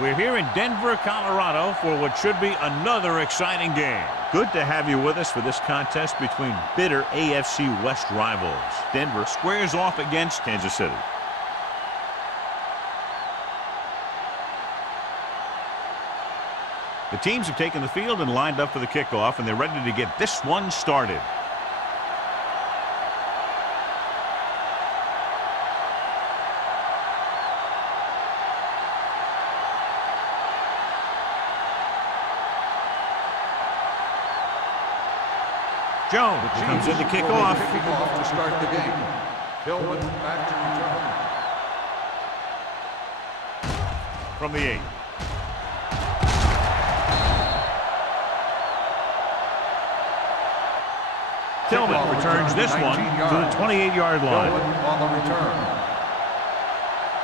We're here in Denver, Colorado for what should be another exciting game. Good to have you with us for this contest between bitter AFC West rivals. Denver squares off against Kansas City. The teams have taken the field and lined up for the kickoff, and they're ready to get this one started. Jones comes in to kick off. To start the game. Tillman back to return. From the 8. Tillman returns this one to the 28-yard line. On the return.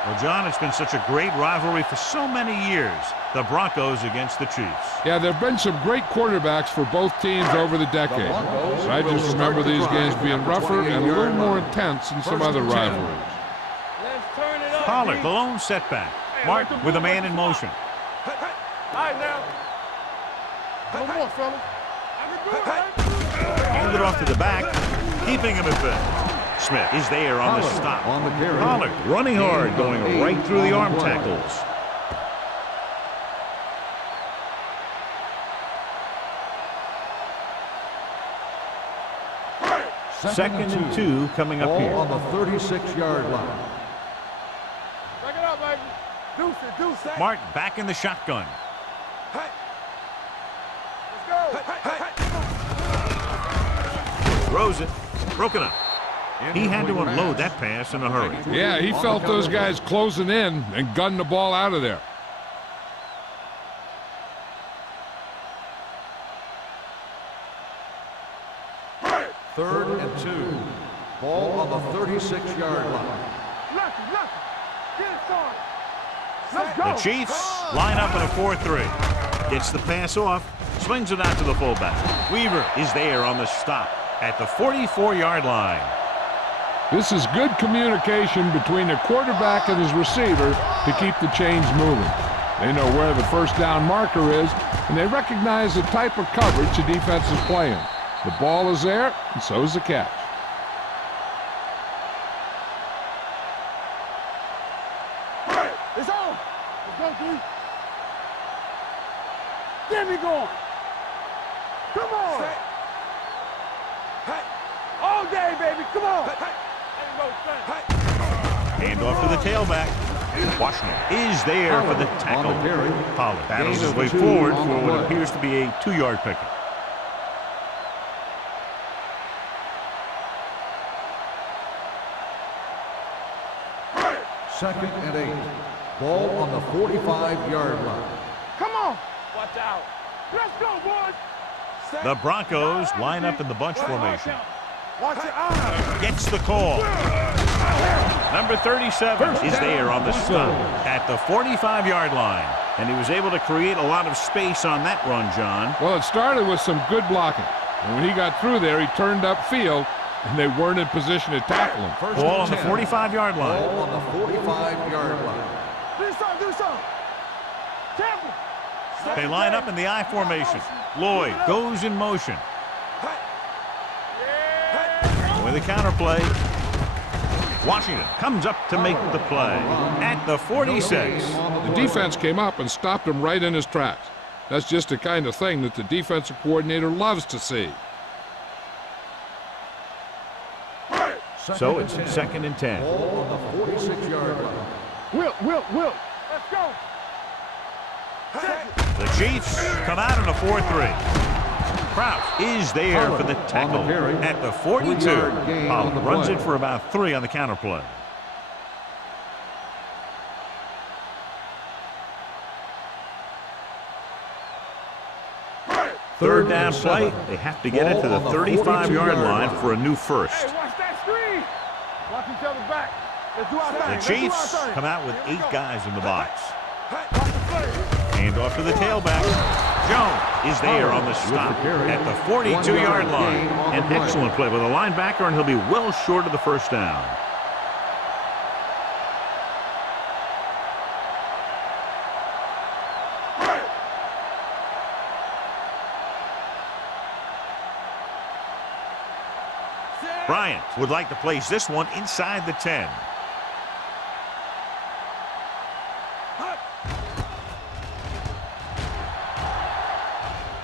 Well, John, it's been such a great rivalry for so many years. The Broncos against the Chiefs. Yeah, there have been some great quarterbacks for both teams over the decade. But I just remember these games being rougher and a little more intense than some other rivalries. Let's turn it up. Pollard, the lone setback. Martin with a man in motion. All right, now. No more, fellas. Handed off to the back, keeping him at bay. Smith is there on the stop. On the carry. Pollard running hard, going right through the arm tackles. Second and 2 coming up here. On the 36-yard line. Back it up, baby. Deuce it. Martin back in the shotgun. Let's go. Throws it. Broken up. He had to unload that pass in a hurry. Yeah, he felt those guys closing in and gunned the ball out of there. Third and 2. Ball on the 36-yard line. Lucky. Get it started. Let's go. The Chiefs line up in a 4-3. Gets the pass off. Swings it out to the fullback. Weaver is there on the stop at the 44-yard line. This is good communication between the quarterback and his receiver to keep the chains moving. They know where the first down marker is, and they recognize the type of coverage the defense is playing. The ball is there, and so is the catch. It's on. Let's go, D. Get me going. Come on. All day, baby. Come on. Hand off to the tailback. Washington is there for the tackle. Pollard battles his way forward for what appears to be a 2-yard pickup. Second and 8. Ball on the 45-yard line. Come on. Watch out. Let's go, boys. The Broncos line up in the bunch formation. Watch your eyes. Gets the call. Number 37 is there on the stop at the 45-yard line. And he was able to create a lot of space on that run, John. Well, it started with some good blocking. And when he got through there, he turned upfield, and they weren't in position to tackle him. Ball on the 45-yard line. Ball on the 45-yard line. Do something. Careful. They line up in the I formation. Lloyd goes in motion. With a counterplay. Washington comes up to make the play at the 46. The defense came up and stopped him right in his tracks. That's just the kind of thing that the defensive coordinator loves to see. So it's second and 10. Ball on the 46-yard line. Will. Let's go. The Chiefs come out in a 4-3. Kraft is there for the tackle at the 42. Pollard runs it for about 3 on the counterplay. Third down play. They have to get it to the 35-yard line for a new first. Hey, watch that screen. Watch each other back. Let's do our thing. The Chiefs come out with 8 guys in the box. Hand off to the tailback. Jones is there on the stop at the 42-yard line. An excellent play with a linebacker, and he'll be well short of the first down. Bryant would like to place this one inside the 10.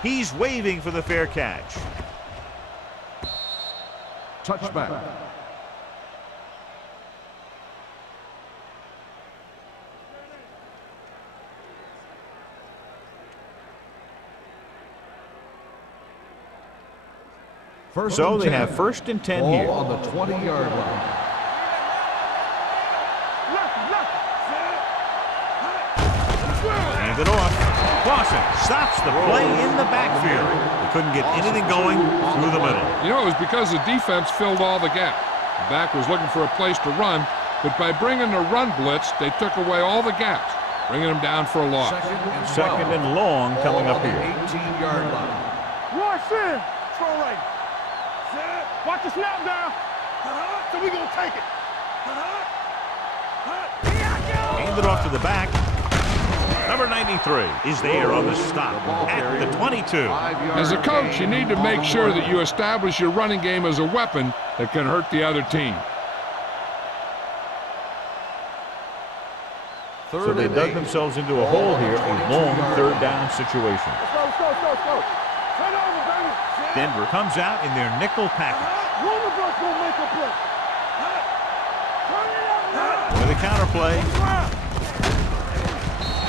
He's waving for the fair catch. Touchback. So they have 1st and 10 Ball here. on the 20-yard line. Hands it off. Clausen stops the play in the backfield. They couldn't get anything going through the middle. You know, it was because the defense filled all the gaps. The back was looking for a place to run, but by bringing the run blitz, they took away all the gaps, bringing them down for a loss. Second and long coming up here. 18-yard line. Watch in. Throw right. Watch the snap down. So we gonna take it. Handed off to the back. Number 93 is there on the stop at the 22. As a coach, you need to make sure that you establish your running game as a weapon that can hurt the other team. So they dug themselves into a hole here, a long 3rd down situation. Let's go. Turn over, baby. Denver comes out in their nickel package. One of us gonna make a play. Turn it up. With a counterplay.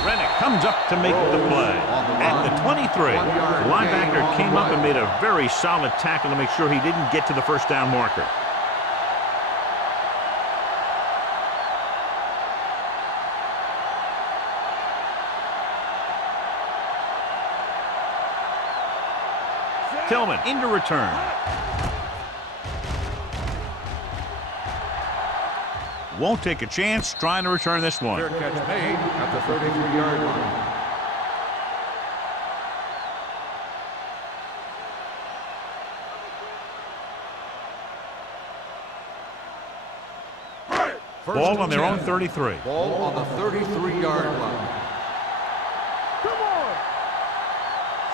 Rennick comes up to make the play at the 23. The linebacker came up and made a very solid tackle to make sure he didn't get to the 1st down marker. Tillman into return. Won't take a chance trying to return this one. Fair catch made at the 33-yard line. Ball on their own 33. Ball on the 33-yard line. Come on.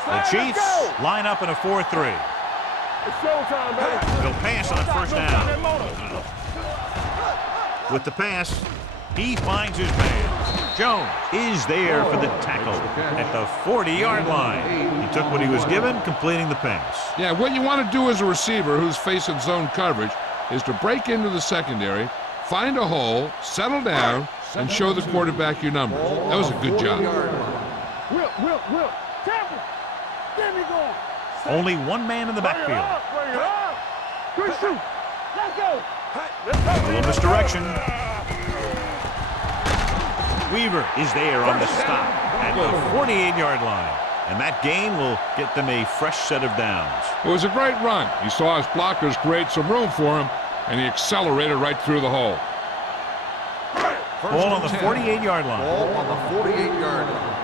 The Chiefs line up in a 4-3. It's showtime, baby. They'll pass on 1st down. With the pass, he finds his man. Jones is there for the tackle at the 40-yard line. He took what he was given, completing the pass. Yeah, what you want to do as a receiver who's facing zone coverage is to break into the secondary, find a hole, settle down, and show the quarterback your numbers. That was a good job. Will. Tackle. There we go. Only one man in the backfield. Bring it up. Good shoot. Let's go. A little misdirection. Weaver is there on the stop at the 48-yard line. And that gain will get them a fresh set of downs. It was a great run. He saw his blockers create some room for him, and he accelerated right through the hole. Ball on the 48-yard line. Ball on the 48-yard line.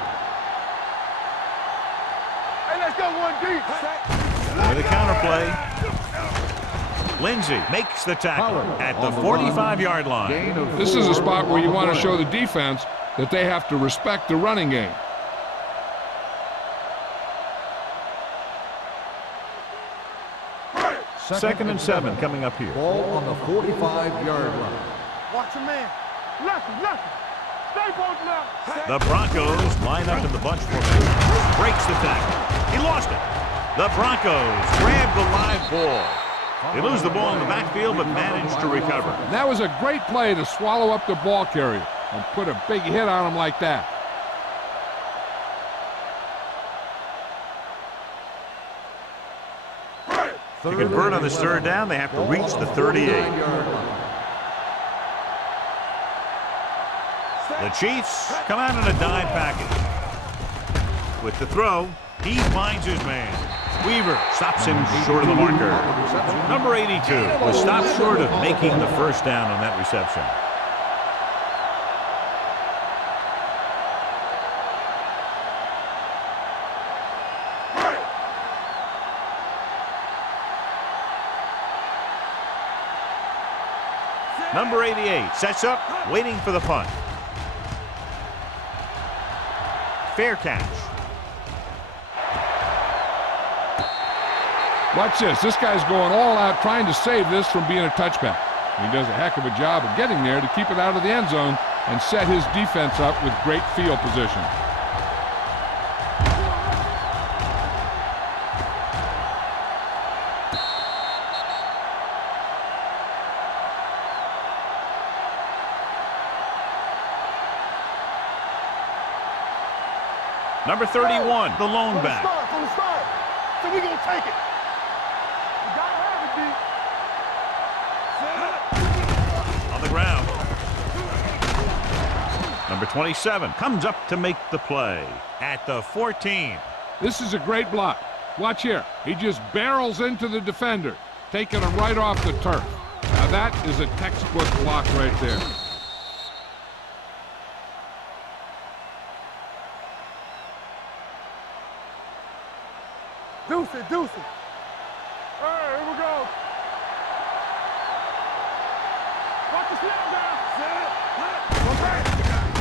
Hey, let's go one deep. With a counterplay. Lindsey makes the tackle at the 45-yard line. This is a spot where you want to show the defense that they have to respect the running game. Second and 7 coming up here. Ball on the 45-yard line. Watch your man. Left. Stay posted now. The Broncos line up in the bunch formation. Breaks the tackle. He lost it. The Broncos grab the live ball. They lose the ball in the backfield, but manage to recover. And that was a great play to swallow up the ball carrier and put a big hit on him like that. To convert on this 3rd down, they have to reach the 38. The Chiefs come out in a dime package. With the throw, he finds his man. Weaver stops him short of the marker. Number 82 was stopped short of making the 1st down on that reception. Number 88 sets up, waiting for the punt. Fair catch. Watch this. This guy's going all out trying to save this from being a touchback. He does a heck of a job of getting there to keep it out of the end zone and set his defense up with great field position. Number 31, the lone back. From the start. So we're going to take it. You got to have it, D. On the ground. Number 27 comes up to make the play at the 14. This is a great block. Watch here. He just barrels into the defender, taking him right off the turf. Now that is a textbook block right there. Deuce it, deuce it. All right, here we go. Watch the snap down.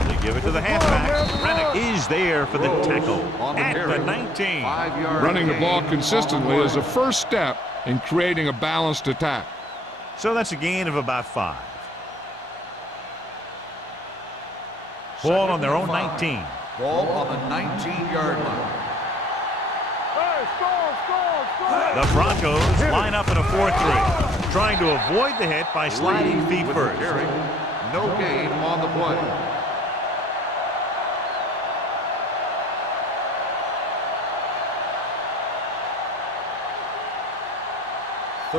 They give it to the halfback. Rennick is there for the tackle at the 19. Running the ball consistently is a first step in creating a balanced attack. So that's a gain of about 5. Ball on their own 19. Ball on the 19-yard line. Hey, score. The Broncos line up in a 4-3, trying to avoid the hit by sliding feet first. No gain on the play.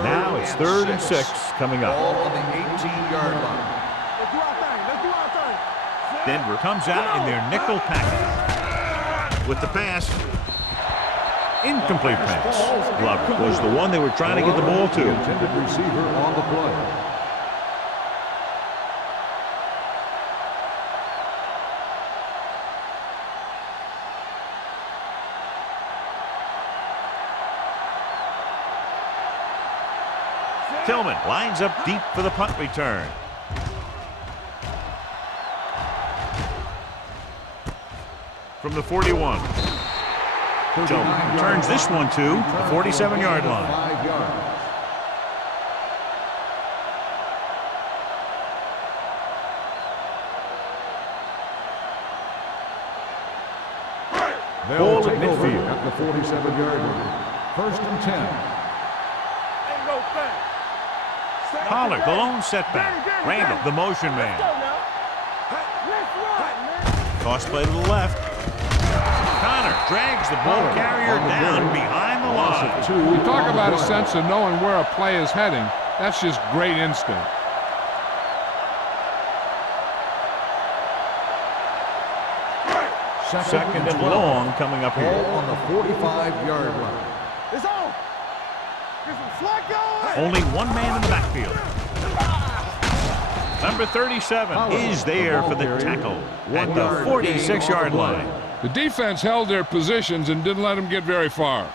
Now it's 3rd and 6 coming up. Ball on the 18-yard line. Let's do our thing. Denver comes out in their nickel package. With the pass. Incomplete pass. Glover was the one they were trying to get the ball to. Intended receiver on the play. Tillman lines up deep for the punt return. From the 41. Tillman turns this one to the 47-yard line. 5 yards. Ball They'll at take over midfield. at the 47-yard line. 1st and 10. Ain't no thing. Pollard, the lone setback. Randall, the motion man. Let's run, man. Toss play to the left. Connor drags the ball carrier down behind the line. We talk about a sense of knowing where a play is heading. That's just great instinct. Second and long coming up Ball here. on the 45-yard line. It's on. Get some slack going. Only one man in the backfield. Number 37 is there for the tackle at the 46-yard line. The defense held their positions and didn't let them get very far.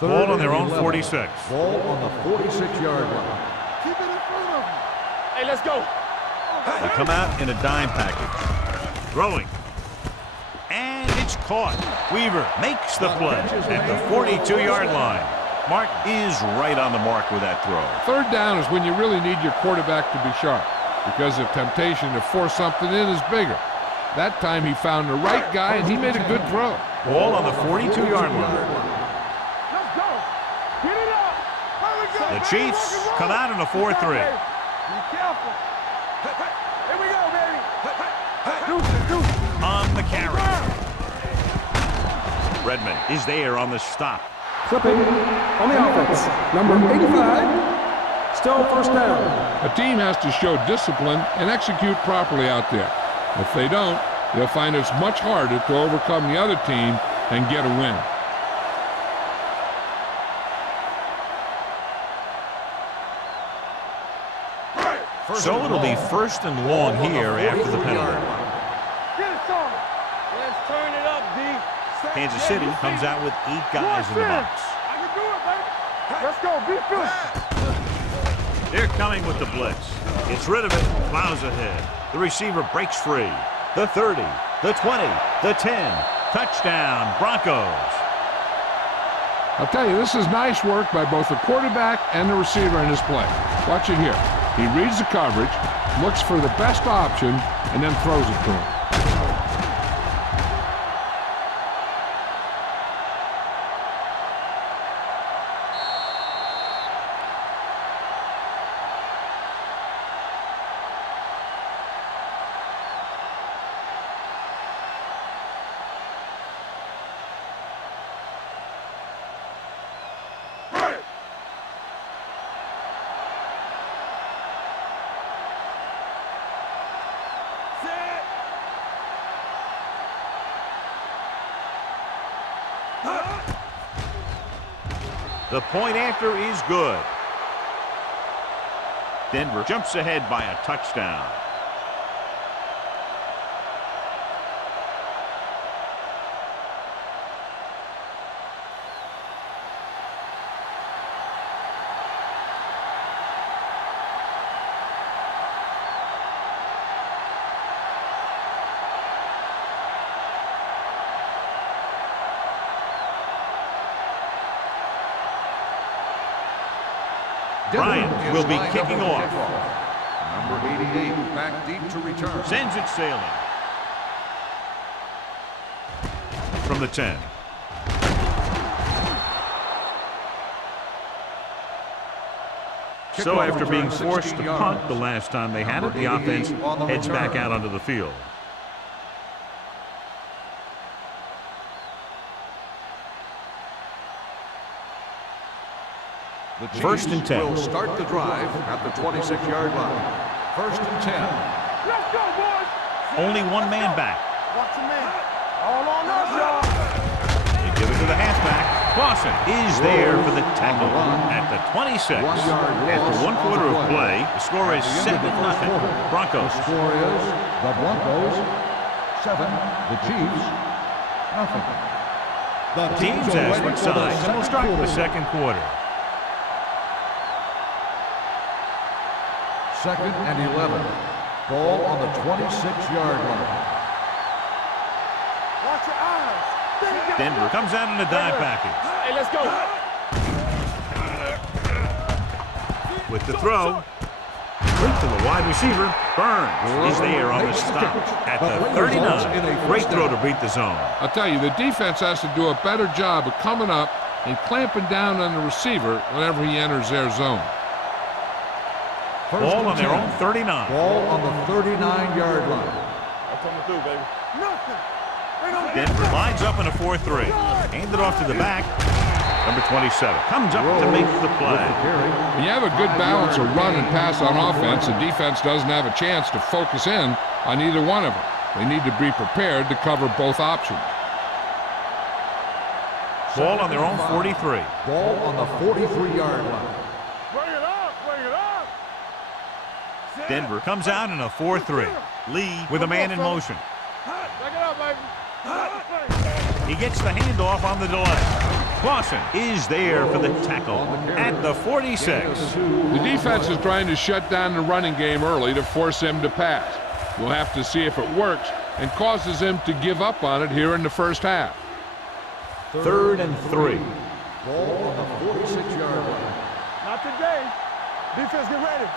Ball on their own 46. Ball on the 46-yard line. Keep it in front of you. Hey, let's go. They come out in a dime package. Throwing. And it's caught. Weaver makes the play at the 42-yard line. Mark is right on the mark with that throw. 3rd down is when you really need your quarterback to be sharp because the temptation to force something in is bigger. That time he found the right guy and he made a good throw. Ball on the 42-yard line. Let's go. Get it up. Here we go. The Chiefs come out in a 4-3. Be careful. Here we go, baby. Deuce. On the carry. Redmond is there on the stop. Clipping on the offense, number 85, still 1st down. A team has to show discipline and execute properly out there. If they don't, they'll find it's much harder to overcome the other team and get a win. So it'll be 1st and long here after the penalty. Get it started. Let's turn it up, D. Kansas City comes out with 8 guys in the box. I can do it, baby. Let's go. Be fearless. They're coming with the blitz. Gets rid of it, plows ahead. The receiver breaks free. The 30, the 20, the 10. Touchdown, Broncos. I'll tell you, this is nice work by both the quarterback and the receiver in his play. Watch it here. He reads the coverage, looks for the best option, and then throws it to him. The point after is good. Denver jumps ahead by a touchdown. Bryant will be kicking off. Number 88 back deep to return. Sends it sailing. From the 10. So after being forced to punt the last time they had it, the offense heads back out onto the field. The First and 10. Will start the drive at the 26-yard line. First and 10. Let's go, boys. Only one man back. Watch your man. All on us, y'all. They give it to the halfback. Clausen is there for the tackle at the 26. After one quarter of play, the score is 7-0. Broncos. The score is the Broncos 7, the Chiefs nothing. The teams as switch sides, and we'll start the second quarter. Second and 11. Ball on the 26-yard line. Watch your eyes. Denver comes out in a dime package. Hey, let's go. With the throw, to the wide receiver. Burns is there on the stop at the 39. Great throw to beat the zone. I'll tell you, the defense has to do a better job of coming up and clamping down on the receiver whenever he enters their zone. Ball on their own 39. Ball on the 39-yard line. I'm coming through, baby. Nothing. Denver lines up in a 4-3. Hand it off to the back. Number 27 comes up to make the play. When you have a good balance of run and pass on offense, the defense doesn't have a chance to focus in on either one of them. They need to be prepared to cover both options. Ball on their own 43. Ball on the 43-yard line. Bring it up. Bring it up. Denver comes out in a 4-3. Lee with a man in motion. Back it up, baby. He gets the handoff on the delay. Clausen is there for the tackle at the 46. The defense is trying to shut down the running game early to force him to pass. We'll have to see if it works and causes him to give up on it here in the first half. 3rd and 3. Ball on the 46-yard line. Not today. Defense, get ready.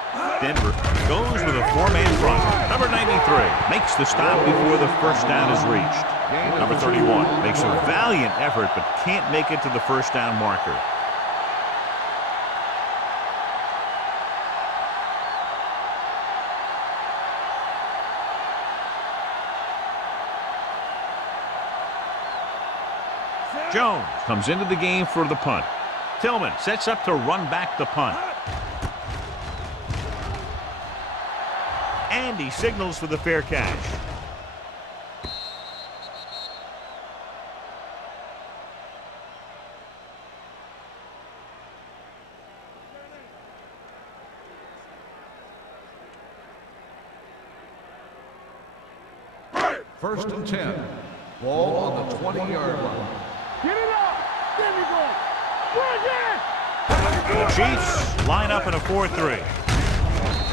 Denver goes with a 4-man front. Number 93 makes the stop before the first down is reached. Number 31 makes a valiant effort but can't make it to the first down marker. Jones comes into the game for the punt. Tillman sets up to run back the punt. And he signals for the fair catch. First and 10. Ball on the 20-yard line. Get it up. There we go. Bring it. The Chiefs line up in a 4-3.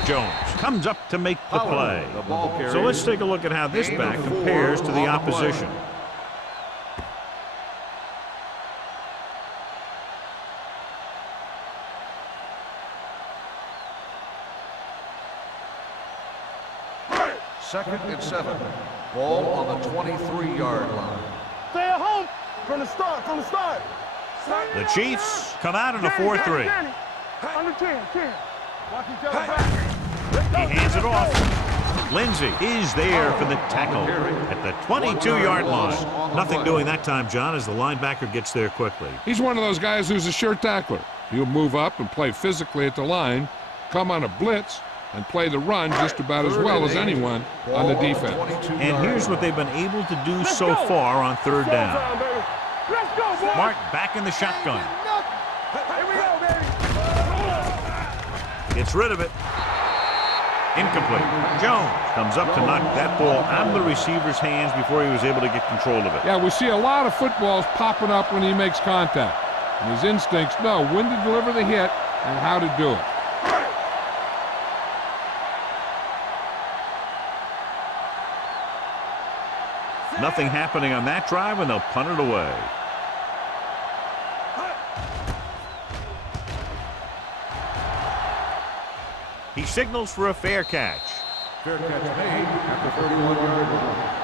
Jones comes up to make the play. The ball carrier. So let's take a look at how this Gain back of 4 compares to the on the opposition. play. Second and 7. Ball on the 23-yard line. Stay at home from the start, The Chiefs come out in a 4-3. Under 10. Watch each other back. He hands it off. Lindsey is there for the tackle at the 22-yard line. Nothing doing that time, John, as the linebacker gets there quickly. He's one of those guys who's a sure tackler. He'll move up and play physically at the line, come on a blitz, and play the run just about as well as anyone on the defense. And here's what they've been able to do so far on third down. Let's go, boy. Martin back in the shotgun. Here we go, baby. Gets rid of it. Incomplete. Jones comes up to knock that ball out of the receiver's hands before he was able to get control of it. Yeah, we see a lot of footballs popping up when he makes contact. And his instincts know when to deliver the hit and how to do it. Nothing happening on that drive, and they'll punt it away. He signals for a fair catch. Fair catch made at the 31-yard line.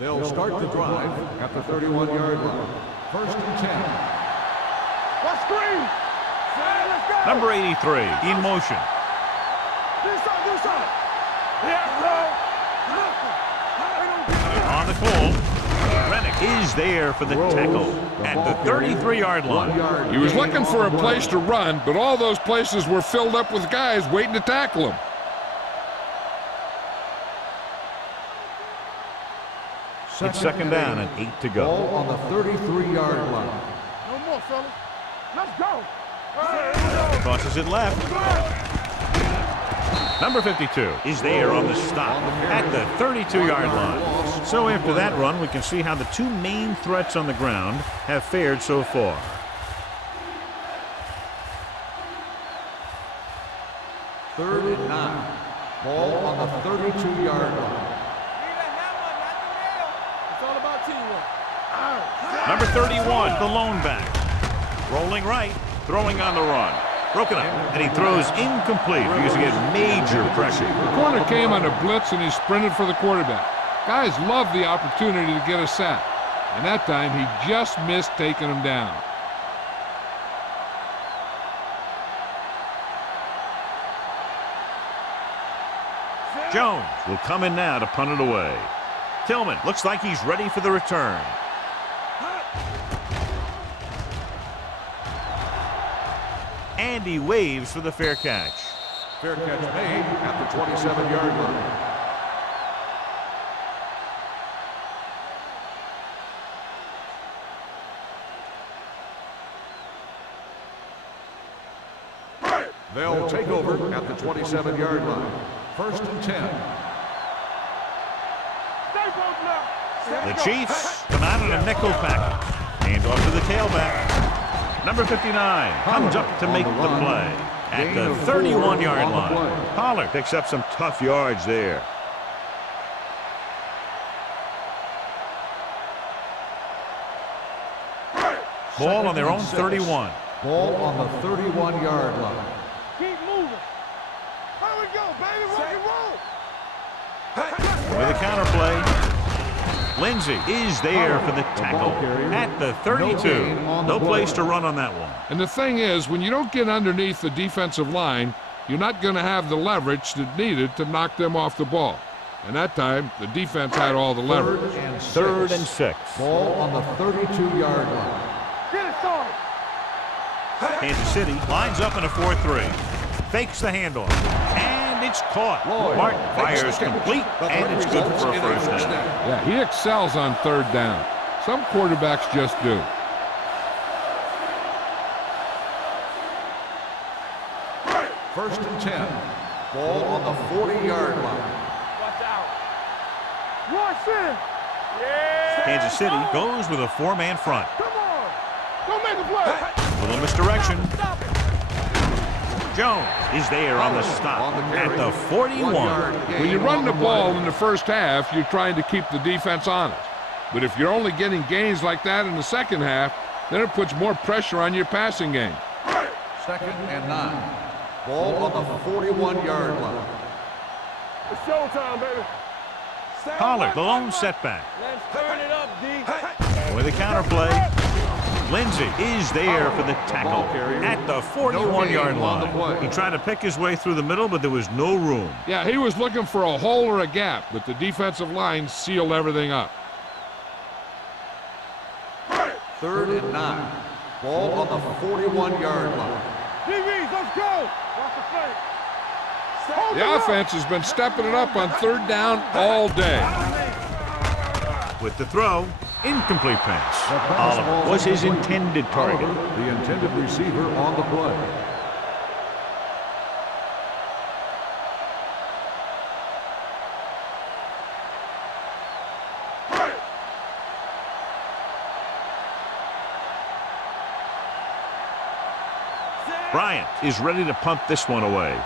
They'll start the drive at the 31-yard line. First and 10. Let's screen. Let's go. Number 83 in motion. Do something. Yeah, bro. On the call, Rennick is there for the tackle at the 33-yard line. He was looking for a place to run, but all those places were filled up with guys waiting to tackle him. It's second down and 8 to go. Ball on the 33-yard line. No more, fellas. Let's go. Crosses it left. Number 52 is there on the stop at the 32-yard line. So after that run, we can see how the two main threats on the ground have fared so far. Third and 9. Ball on the 32-yard line. It's all about teamwork. Number 31, the lone back. Rolling right, throwing on the run. Broken up, and he throws incomplete because he had major pressure. The corner came on a blitz, and he sprinted for the quarterback. Guys love the opportunity to get a sack, and that time he just missed taking him down. Jones will come in now to punt it away. Tillman looks like he's ready for the return. And he waves for the fair catch. Fair catch made at the 27-yard line. They'll take over at the 27-yard line. First and 10. The Chiefs come out in a nickel package. Hand off to the tailback. Number 59 comes up to make the play at the 31-yard line. Pollard picks up some tough yards there. Ball on their own 31. Ball on the 31-yard line. Keep moving. Here we go, baby. Rock and roll. With a counter play. Lindsey is there for the tackle at the 32. No place to run on that one. And the thing is, when you don't get underneath the defensive line, you're not going to have the leverage that needed to knock them off the ball. And that time, the defense had all the leverage. Third and 6. Ball on the 32-yard line. Get it started. Kansas City lines up in a 4-3. Fakes the handoff. And it's caught. Martin fires complete, and it's good for a first down. Yeah, he excels on third down. Some quarterbacks just do. First and 10. Ball on the 40-yard line. Watch out. Rush in. Kansas City goes with a four-man front. Come on. Go make a play. Little misdirection. Jones is there on the stop at the 41. When you run the ball in the first half, you're trying to keep the defense honest. But if you're only getting gains like that in the second half, then it puts more pressure on your passing game. 2nd and 9. Ball on the 41-yard line. It's showtime, baby. Pollard, the lone setback. Let's turn it up, D. With a counterplay. Lindsey is there for the tackle at the 41-yard line. He tried to pick his way through the middle, but there was no room. Yeah, he was looking for a hole or a gap, but the defensive line sealed everything up. 3rd and 9. Ball on the 41-yard line. DBs, let's go. Watch the fake. The offense has been stepping it up on 3rd down all day. With the throw, incomplete pass. Oliver was his intended target. The intended receiver on the play. Bryant is ready to punt this one away.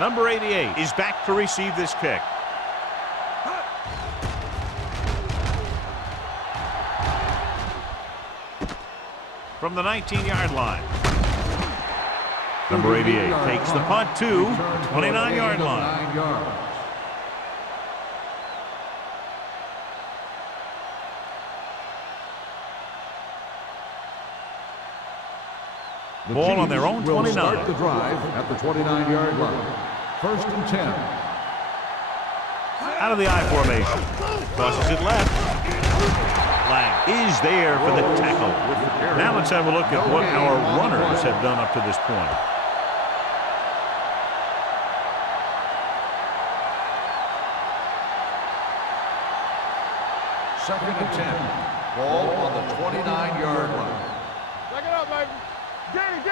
Number 88 is back to receive this kick. From the 19-yard line. Number 88 takes the punt to 29-yard line. 9 yards. The Ball on their Chiefs own will 29. start the drive at the 29-yard line. 1st and 10. Out of the I formation. Tosses it left. Flag is there for the tackle. Now let's have a look at what our runners have done up to this point. Second and 10. Ball on the 29-yard line. Back it up, baby. Danny.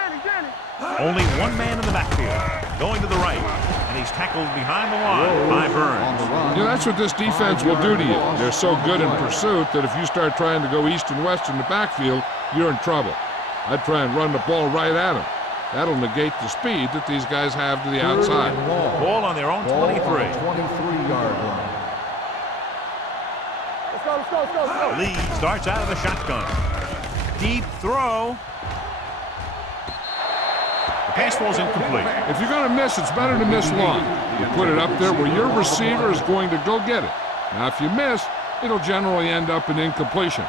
Only one man in the backfield. Going to the right. And he's tackled behind the line by Burns. You know, that's what this defense will do to you. They're so good in pursuit that if you start trying to go east and west in the backfield, you're in trouble. I'd try and run the ball right at them. That'll negate the speed that these guys have to the outside. Ball on their own 23. 23-yard line. Let's go. Lee starts out of the shotgun. Deep throw. The pass falls incomplete. If you're going to miss, it's better to miss long. You put it up there where your receiver is going to go get it. Now, if you miss, it'll generally end up in incompletion.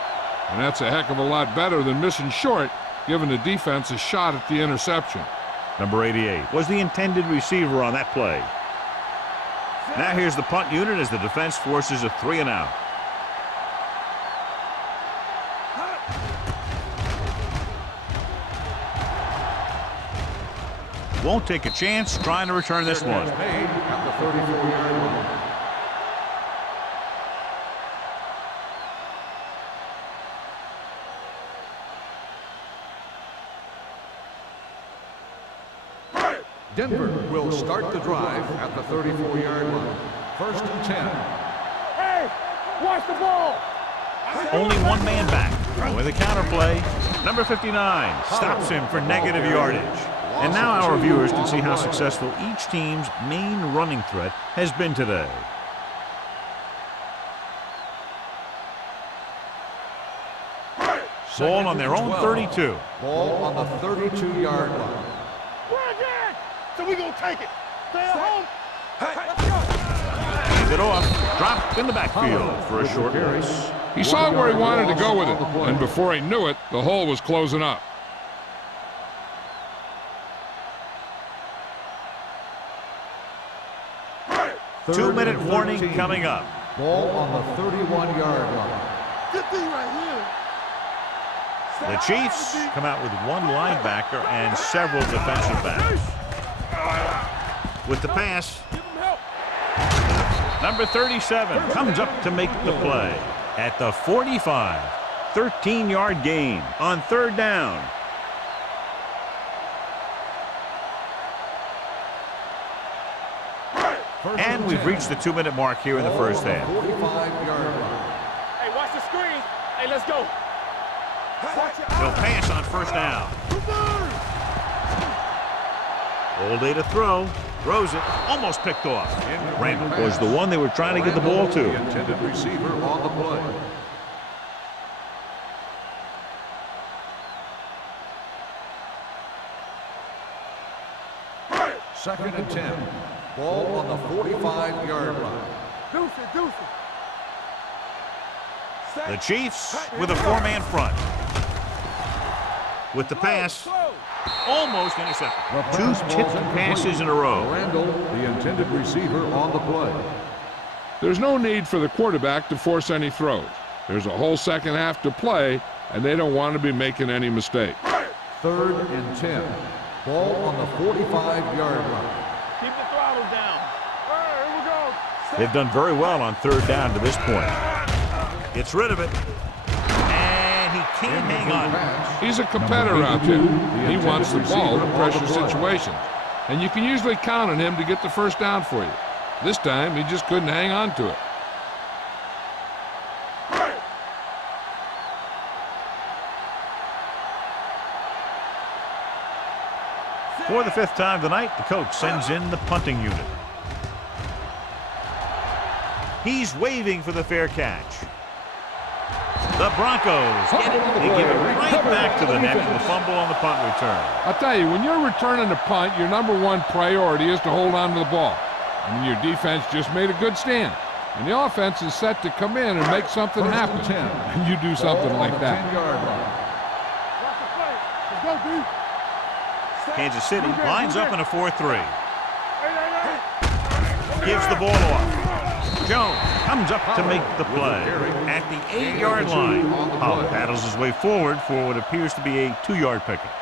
And that's a heck of a lot better than missing short, giving the defense a shot at the interception. Number 88 was the intended receiver on that play. Now here's the punt unit as the defense forces a 3-and-out. Won't take a chance trying to return this one. Made at the 34-yard line. Denver will start the drive at the 34-yard line. 1st and 10. Hey, watch the ball. Only one man back. With a counterplay, number 59 stops him for negative yardage. And now our viewers can see how successful each team's main running threat has been today. Ball on their own 32. Ball on the 32-yard line. We're again. So we're going to take it. Stay at home. Hands it off. Dropped in the backfield for a short race. He saw where he wanted to go with it, and before he knew it, the hole was closing up. Two-minute warning coming up. Ball on the 31-yard line. Good thing right here. The Chiefs come out with one linebacker and several defensive backs. With the pass, Give him help. number 37 comes up to make the play at the 45. 13-yard gain on 3rd down. And we've reached the 2-minute mark here in the first half. 45-yard line. Hey, watch screen. Hey, let's go. They'll pass on first down. All day to throw. Throws it. Almost picked off. Randall was the one they were trying to get the ball to. The intended receiver on the play. Second and 10. Ball on the 45-yard line. Deuce it. The Chiefs with a four-man front. With the pass, almost intercepted. Two tipped passes in a row. Randall, the intended receiver on the play. There's no need for the quarterback to force any throws. There's a whole second half to play, and they don't want to be making any mistakes. Third and 10. Ball on the 45-yard line. Keep the throttle down. All right, here we go. They've done very well on third down to this point. Gets rid of it. And he can't hang on. He's a competitor out there. He wants the ball in pressure situations. And you can usually count on him to get the first down for you. This time, he just couldn't hang on to it. For the fifth time tonight, the coach sends in the punting unit. He's waving for the fair catch. The Broncos get it. They give it right back to them after the fumble on the punt return. I'll tell you, when you're returning a punt, your number one priority is to hold on to the ball. I mean, your defense just made a good stand. And the offense is set to come in and make something happen. And you do something like that. Let's go, dude. Kansas City lines up in a 4-3. Gives the ball off. Jones comes up to make the play at the 8-yard line. Powell paddles his way forward for what appears to be a 2-yard pickup.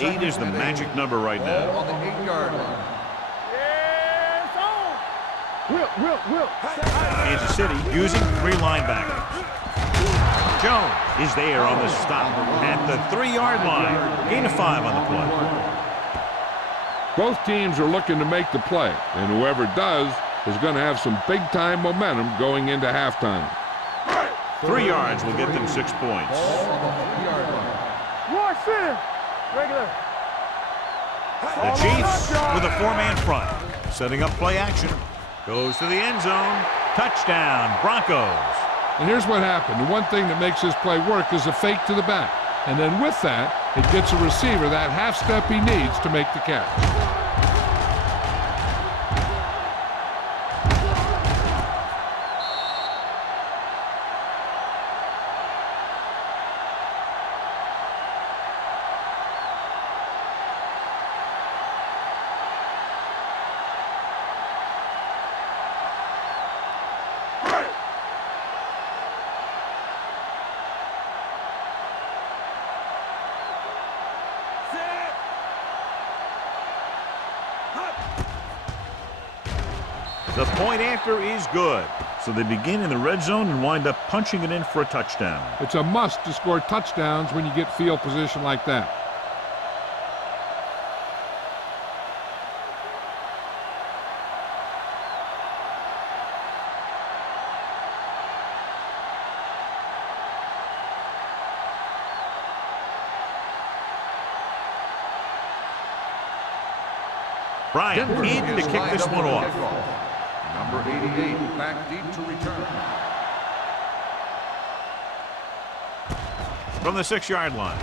Eight is the magic number right now. On the 8-yard line. Will. Kansas City using 3 linebackers. Jones is there on the stop at the 3-yard line. Gain of 5 on the play. Both teams are looking to make the play, and whoever does is going to have some big-time momentum going into halftime. 3 yards will get them 6 points. Ball on the 3-yard line. Watch it. Regular. The Chiefs with a 4-man front. Setting up play action. Goes to the end zone. Touchdown, Broncos. And here's what happened. The one thing that makes this play work is a fake to the back. And then with that, it gets a receiver that half step he needs to make the catch. The point after is good. So they begin in the red zone and wind up punching it in for a touchdown. It's a must to score touchdowns when you get field position like that. Bryant in to kick this one off. Number 88, back deep to return. From the 6-yard line.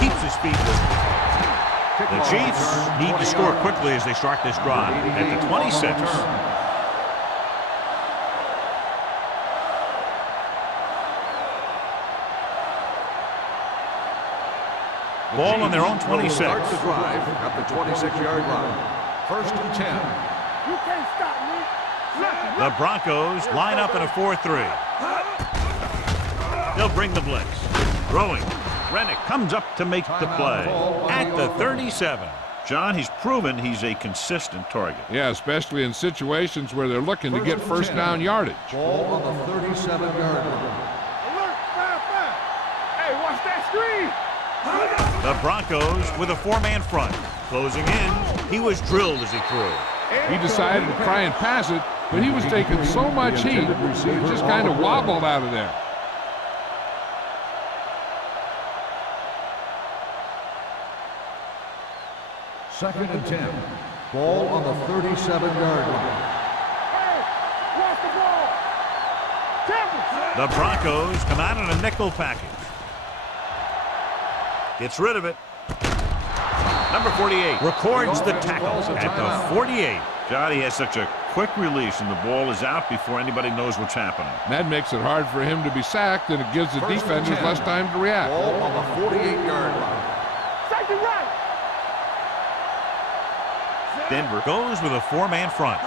Keeps his feet with it. The Chiefs need to score quickly as they start this drive at the 26. Ball on their own 26. Start the drive at the 26-yard line. First and 10. You can't stop me. The Broncos line up in a 4-3. They'll bring the blitz. Throwing. Rennick comes up to make the play at the 37. John, he's proven he's a consistent target. Yeah, especially in situations where they're looking to get first down yardage. Ball on the 37-yard line. Alert, fire. Hey, watch that screen. The Broncos with a 4-man front. Closing in. He was drilled as he threw. He decided to try and pass it, but he was taking so much heat, he just kind of wobbled out of there. Second and 10. Ball on the 37-yard line. Watch the ball. The Broncos come out in a nickel package. Gets rid of it. Number 48 records the tackle at the 48. Johnny has such a quick release, and the ball is out before anybody knows what's happening. That makes it hard for him to be sacked, and it gives the defenders less time to react. Ball on the 48-yard line. Safety right. Denver goes with a four-man front.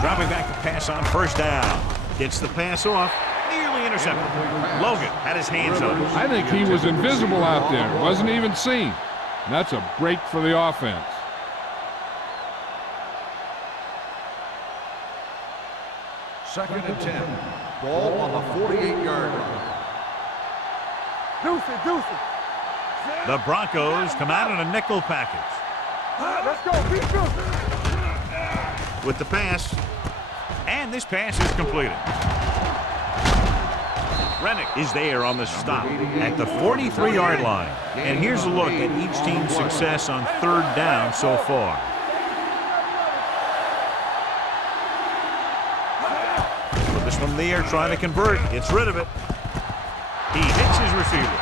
Dropping back to pass on first down. Gets the pass off. Nearly intercepted. Logan had his hands on it. I think he was invisible out there. Wasn't even seen. And that's a break for the offense. Second and 10. Ball on the 48-yard line. Deuce it. The Broncos come out in a nickel package. Let's go. Beat Deuce. With the pass. And this pass is completed. Rennick is there on the stop at the 43-yard line. And here's a look at each team's success on third down so far. Put this one in the air, trying to convert. Gets rid of it. He hits his receiver.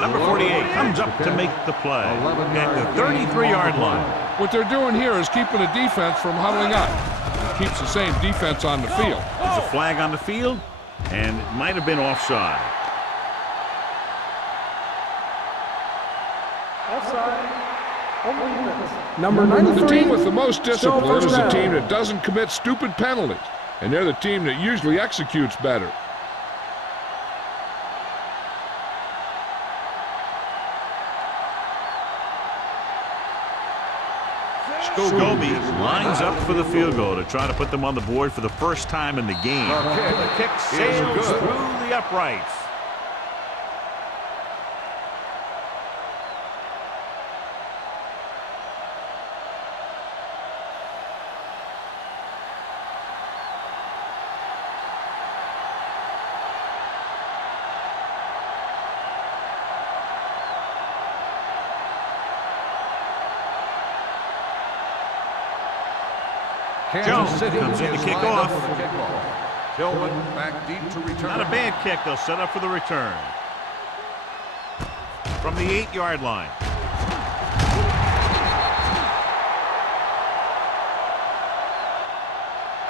Number 48 comes up to make the play at the 33-yard line. What they're doing here is keeping the defense from huddling up. It keeps the same defense on the field. There's a flag on the field, and it might have been offside. Offside. Number 93. The team with the most Still discipline first is the down. team that doesn't commit stupid penalties. And they're the team that usually executes better. Scobie lines up for the field goal to try to put them on the board for the first time in the game. The kick sails through the uprights. Jones comes in to kick off. Tillman back deep to return. Not a bad kick. They'll set up for the return. From the 8-yard line.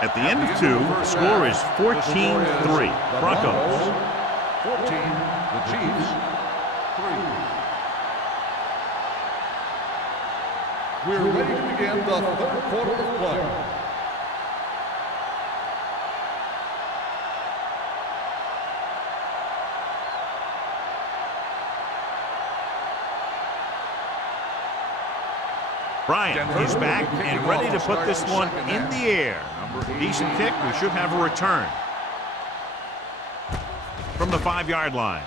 At the end of 2, the score is 14-3. Broncos. 14, the Chiefs, 3. We're ready to begin the third quarter of play. Bryant is back and ready to put this one in the air. Decent kick. We should have a return. From the 5-yard line.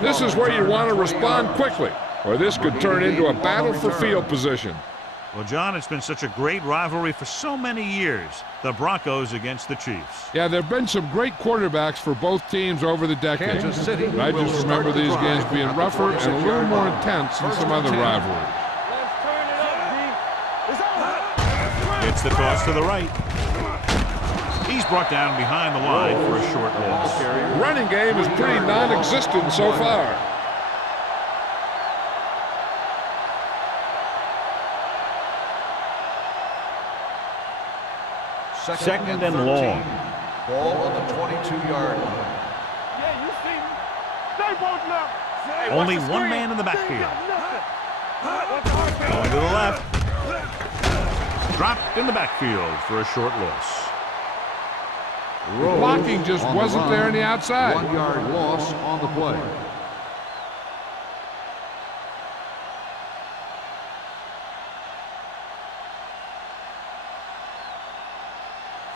This is where you want to respond quickly, or this could turn into a battle for field position. Well, John, it's been such a great rivalry for so many years. The Broncos against the Chiefs. Yeah, there have been some great quarterbacks for both teams over the decades. Kansas City But I just remember these games being rougher and a little more intense than some other rivalries. Let's turn it up, D. It's over. It's the toss to the right. He's brought down behind the line for a short loss. The running game is pretty non-existent so far. Second and long. Ball on the 22-yard line. Yeah, you see me. Stay both left. Hey, watch Only the one screen. man in the backfield. Watch the hard field. Going to the left. Dropped in the backfield for a short loss. The blocking just wasn't there on the outside. 1-yard loss on the play.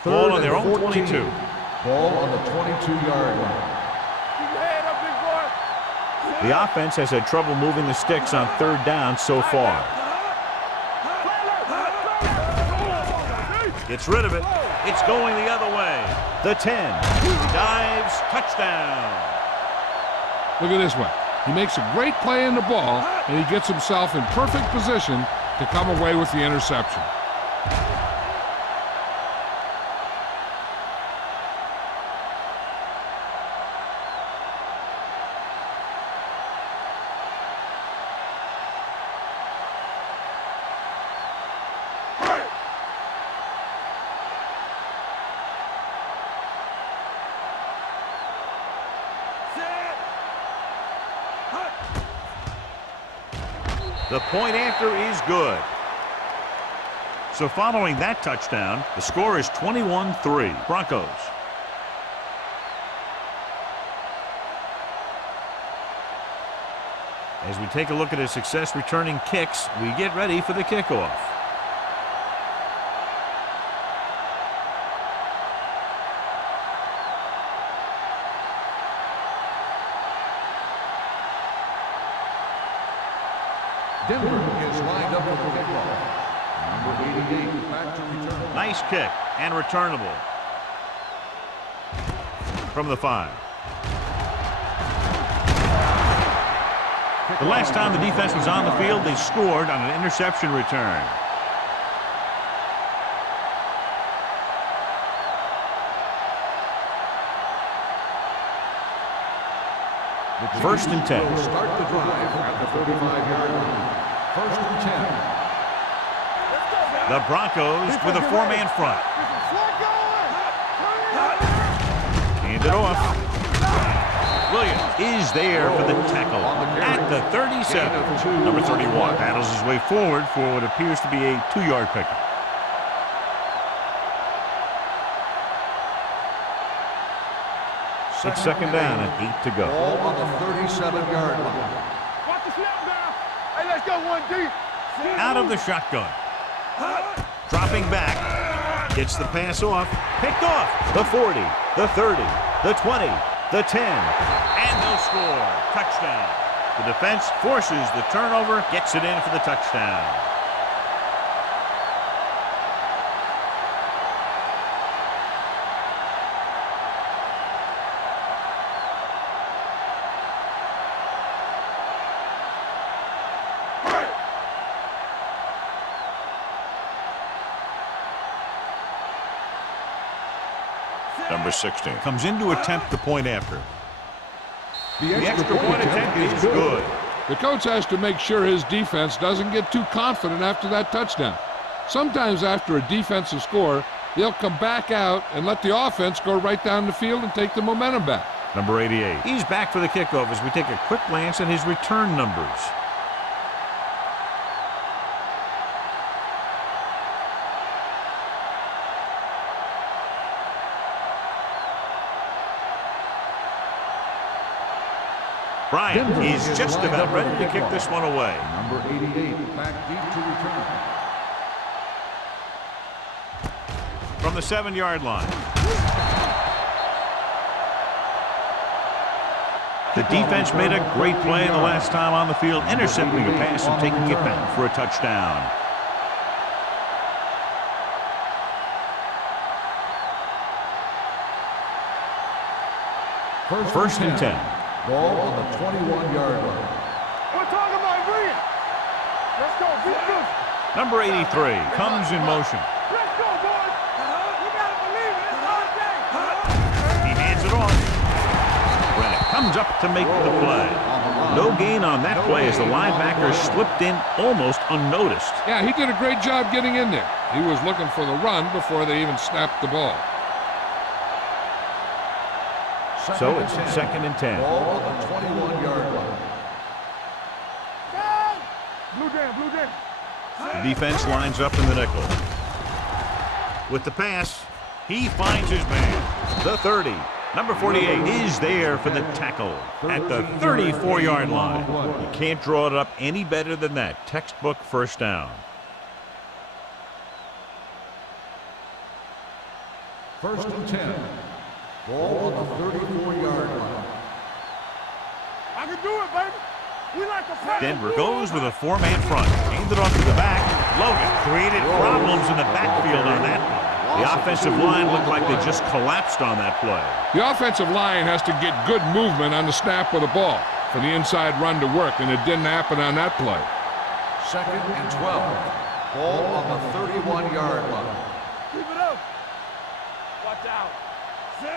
Ball on their own 14. 22. Ball on the 22-yard line. Keep your head up, big boy. The offense has had trouble moving the sticks on third down so far. Gets rid of it. It's going the other way. The 10. Dives. Touchdown. Look at this one. He makes a great play in the ball, and he gets himself in perfect position to come away with the interception. The point after is good. So following that touchdown, the score is 21-3. Broncos. As we take a look at his success returning kicks, we get ready for the kickoff. Denver is lined up for the kickoff. Number 88, back to return. Nice kick and returnable. From the 5. The last time the defense was on the field, they scored on an interception return. First and 10. Will start the drive at the 35-yard line. First and 10. The Broncos with a 4-man front. Hand it off. Williams is there for the tackle at the 37. Number 31 battles his way forward for what appears to be a 2-yard pickup. It's second down and 8 to go. Ball on the 37-yard line. Watch the snap down. Hey, let's go 1 deep. Out of the shotgun. Dropping back. Gets the pass off. Picked off. The 40, the 30, the 20, the 10. And they'll score. Touchdown. The defense forces the turnover, gets it in for the touchdown. Number 16 comes in to attempt the point after. The extra point attempt is good. The coach has to make sure his defense doesn't get too confident after that touchdown. Sometimes after a defensive score, they'll come back out and let the offense go right down the field and take the momentum back. Number 88. He's back for the kickoff as we take a quick glance at his return numbers. Bryant is just about ready to kick this one away. Number 88, back deep to return. From the 7-yard line. The defense made a great play the last time on the field, intercepting a pass and taking it back for a touchdown. First and 10. Ball on the 21-yard line. We're talking about Green. Let's go. Beat this. Number 83 comes in motion. Let's go, boys. You got to believe it. It's our day. He hands it off. Brennan comes up to make the play. No gain on that play as the linebacker slipped in almost unnoticed. Yeah, he did a great job getting in there. He was looking for the run before they even snapped the ball. So it's second and 10. Ball on the 21-yard line. Blue jam, blue jam. The defense lines up in the nickel. With the pass, he finds his man. The 30. Number 48 is there for the tackle at the 34-yard line. You can't draw it up any better than that. Textbook first down. First and 10. Ball on the 34-yard line. I can do it, baby. We like to play. Denver goes with a four-man front. Aimed it off to the back. Logan created problems in the backfield on that one. The offensive line looked like they just collapsed on that play. The offensive line has to get good movement on the snap of the ball for the inside run to work, and it didn't happen on that play. 2nd and 12. Ball on the 31-yard line. Keep it up. Watch out.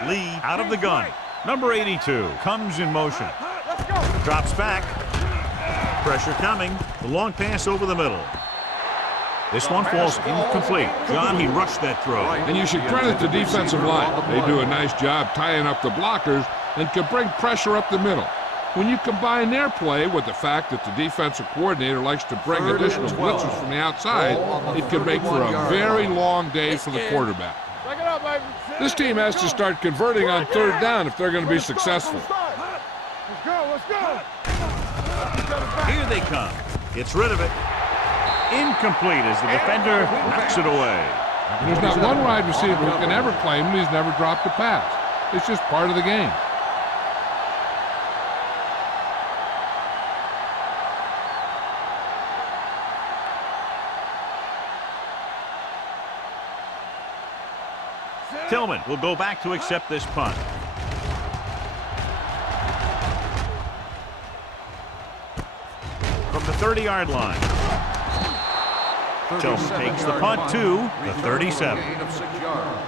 Lee out of the gun. Number 82 comes in motion. Let's go. Drops back. Pressure coming. The long pass over the middle. This one falls incomplete. John, he rushed that throw. And you should credit the defensive line. They do a nice job tying up the blockers and can bring pressure up the middle. When you combine their play with the fact that the defensive coordinator likes to bring additional blitzers from the outside, it can make for a very long day for the quarterback. Back it up, baby. This team has to start converting on third down if they're going to be successful. Let's go, let's go. Here they come. Gets rid of it. Incomplete as the defender knocks it away. There's not one wide receiver who can ever claim that he's never dropped a pass. It's just part of the game. Tillman will go back to accept this punt. From the 30-yard line. Tillman takes the punt to the 37. Gain of 6 yards.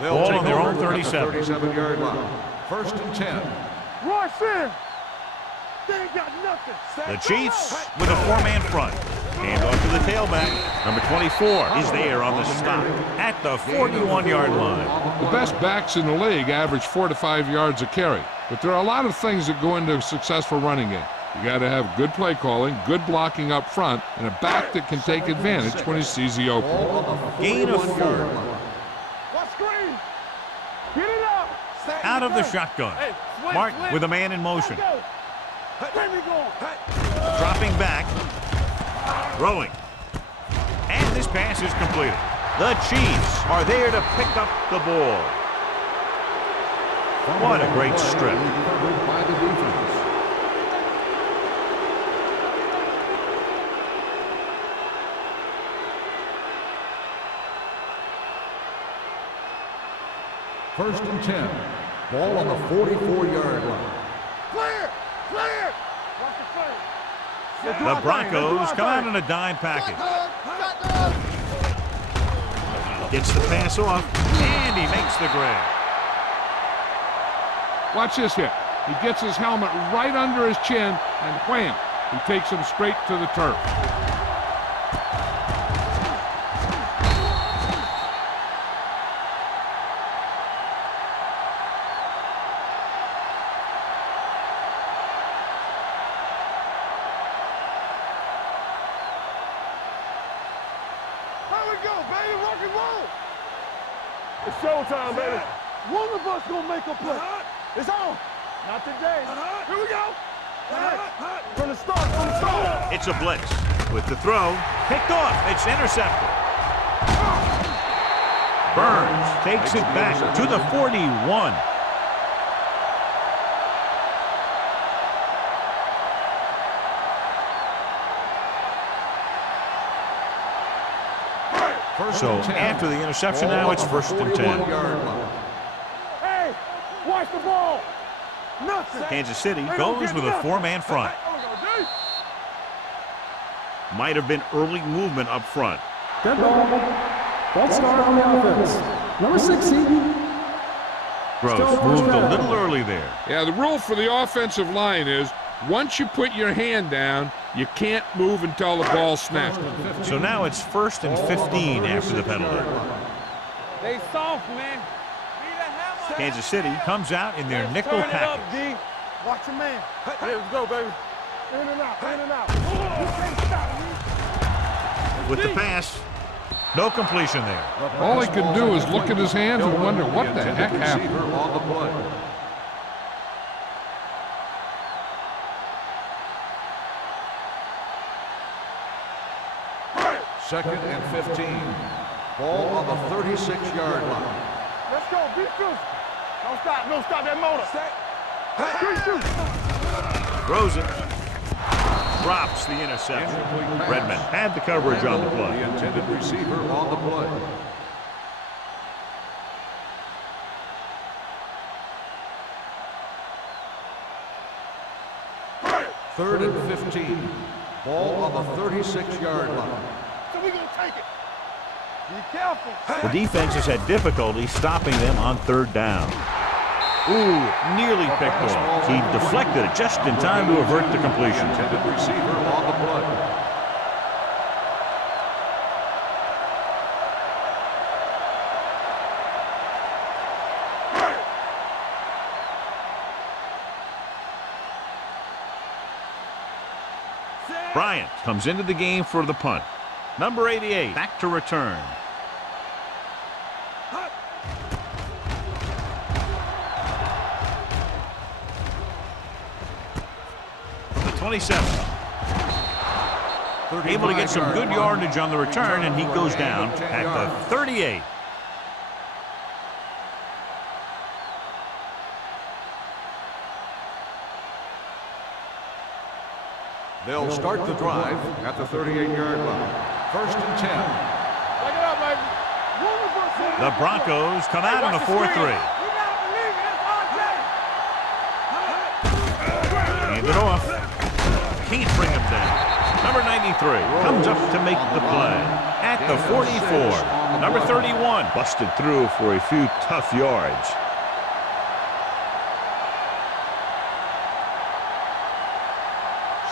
Ball on their own 37. 37-yard line. 1st and 10. Rush in. They ain't got nothing. The Chiefs with a four-man front. Hand off to the tailback. Number 24 is there on the stop at the 41-yard line. The best backs in the league average 4 to 5 yards a carry. But there are a lot of things that go into a successful running game. You got to have good play calling, good blocking up front, and a back that can take advantage when he sees the opening. Gain of 4. What screen? Get it up. Out of the shotgun. Martin with a man in motion. Dropping back. Throwing. And this pass is completed. The Chiefs are there to pick up the ball. What a great strip. By the defense. First and 10. Ball on the 44-yard line. Clear! Clear! Watch the play. The Broncos come out in a dime package. Gets the pass off, and he makes the grab. Watch this hit. He gets his helmet right under his chin, and wham, he takes him straight to the turf. Here we go, baby. Rock and roll. It's showtime, baby. One of us gonna make a play. It's on. Not today. Here we go. From the start, from the start. It's a blitz. With the throw, picked off. It's intercepted. Burns takes it back to the 41. So after the interception, now it's 1st and 10. Hey, watch the ball. Nothing. Kansas City goes with a four-man front. Might have been early movement up front. Dead ball. False start on the offense. Number 60. Gross moved a little early there. Yeah, the rule for the offensive line is once you put your hand down, you can't move until the ball snaps. So now it's 1st and 15 after the penalty. They soft, man. Kansas City comes out in their nickel package. Watch your man. Hey, let's go, baby. In and out, in and out. You can't stop me. With the pass, no completion there. All he can do is look at his hands and wonder what the heck happened. On the play. Second and 15. Ball on the 36-yard line. Let's go, be true. Don't stop that motor. Throws it. Drops the interception. Redmond had the coverage on the play. The intended receiver on the play. Third and 15. Ball on the 36-yard line. So we're going to take it. Be careful. The defense has had difficulty stopping them on third down. Ooh, nearly picked off. He deflected it just in time to avert the completion. Intended receiver on the play. Bryant comes into the game for the punt. Number 88 back to return. The 27. Able to get some good yardage on the return, and he goes down at the 38. They'll start the drive at the 38-yard line. First and 10. Take it up, baby. The Broncos come out in a 4-3. Hand it off. Can't bring him down. Number 93 comes up to make the play at the 44. Number 31 busted through for a few tough yards.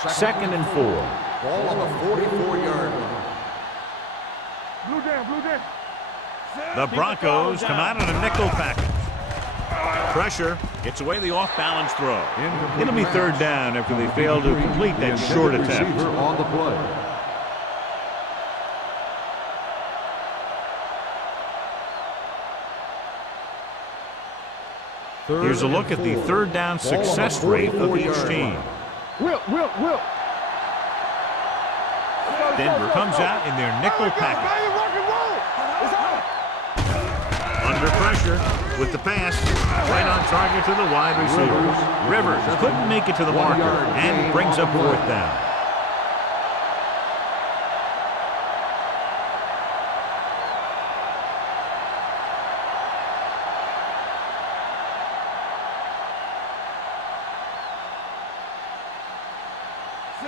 Second and 4. Ball on the 44-yard line. Blue down. The Broncos come out in a nickel package. Pressure gets away the off-balance throw. It'll be third down after they fail to complete that short attempt. Receiver on the play. Here's a look at the third down success rate of each team. Will. Denver comes out in their nickel package. Under pressure with the pass, right on target to the wide receiver. Rivers couldn't make it to the marker and brings up fourth down.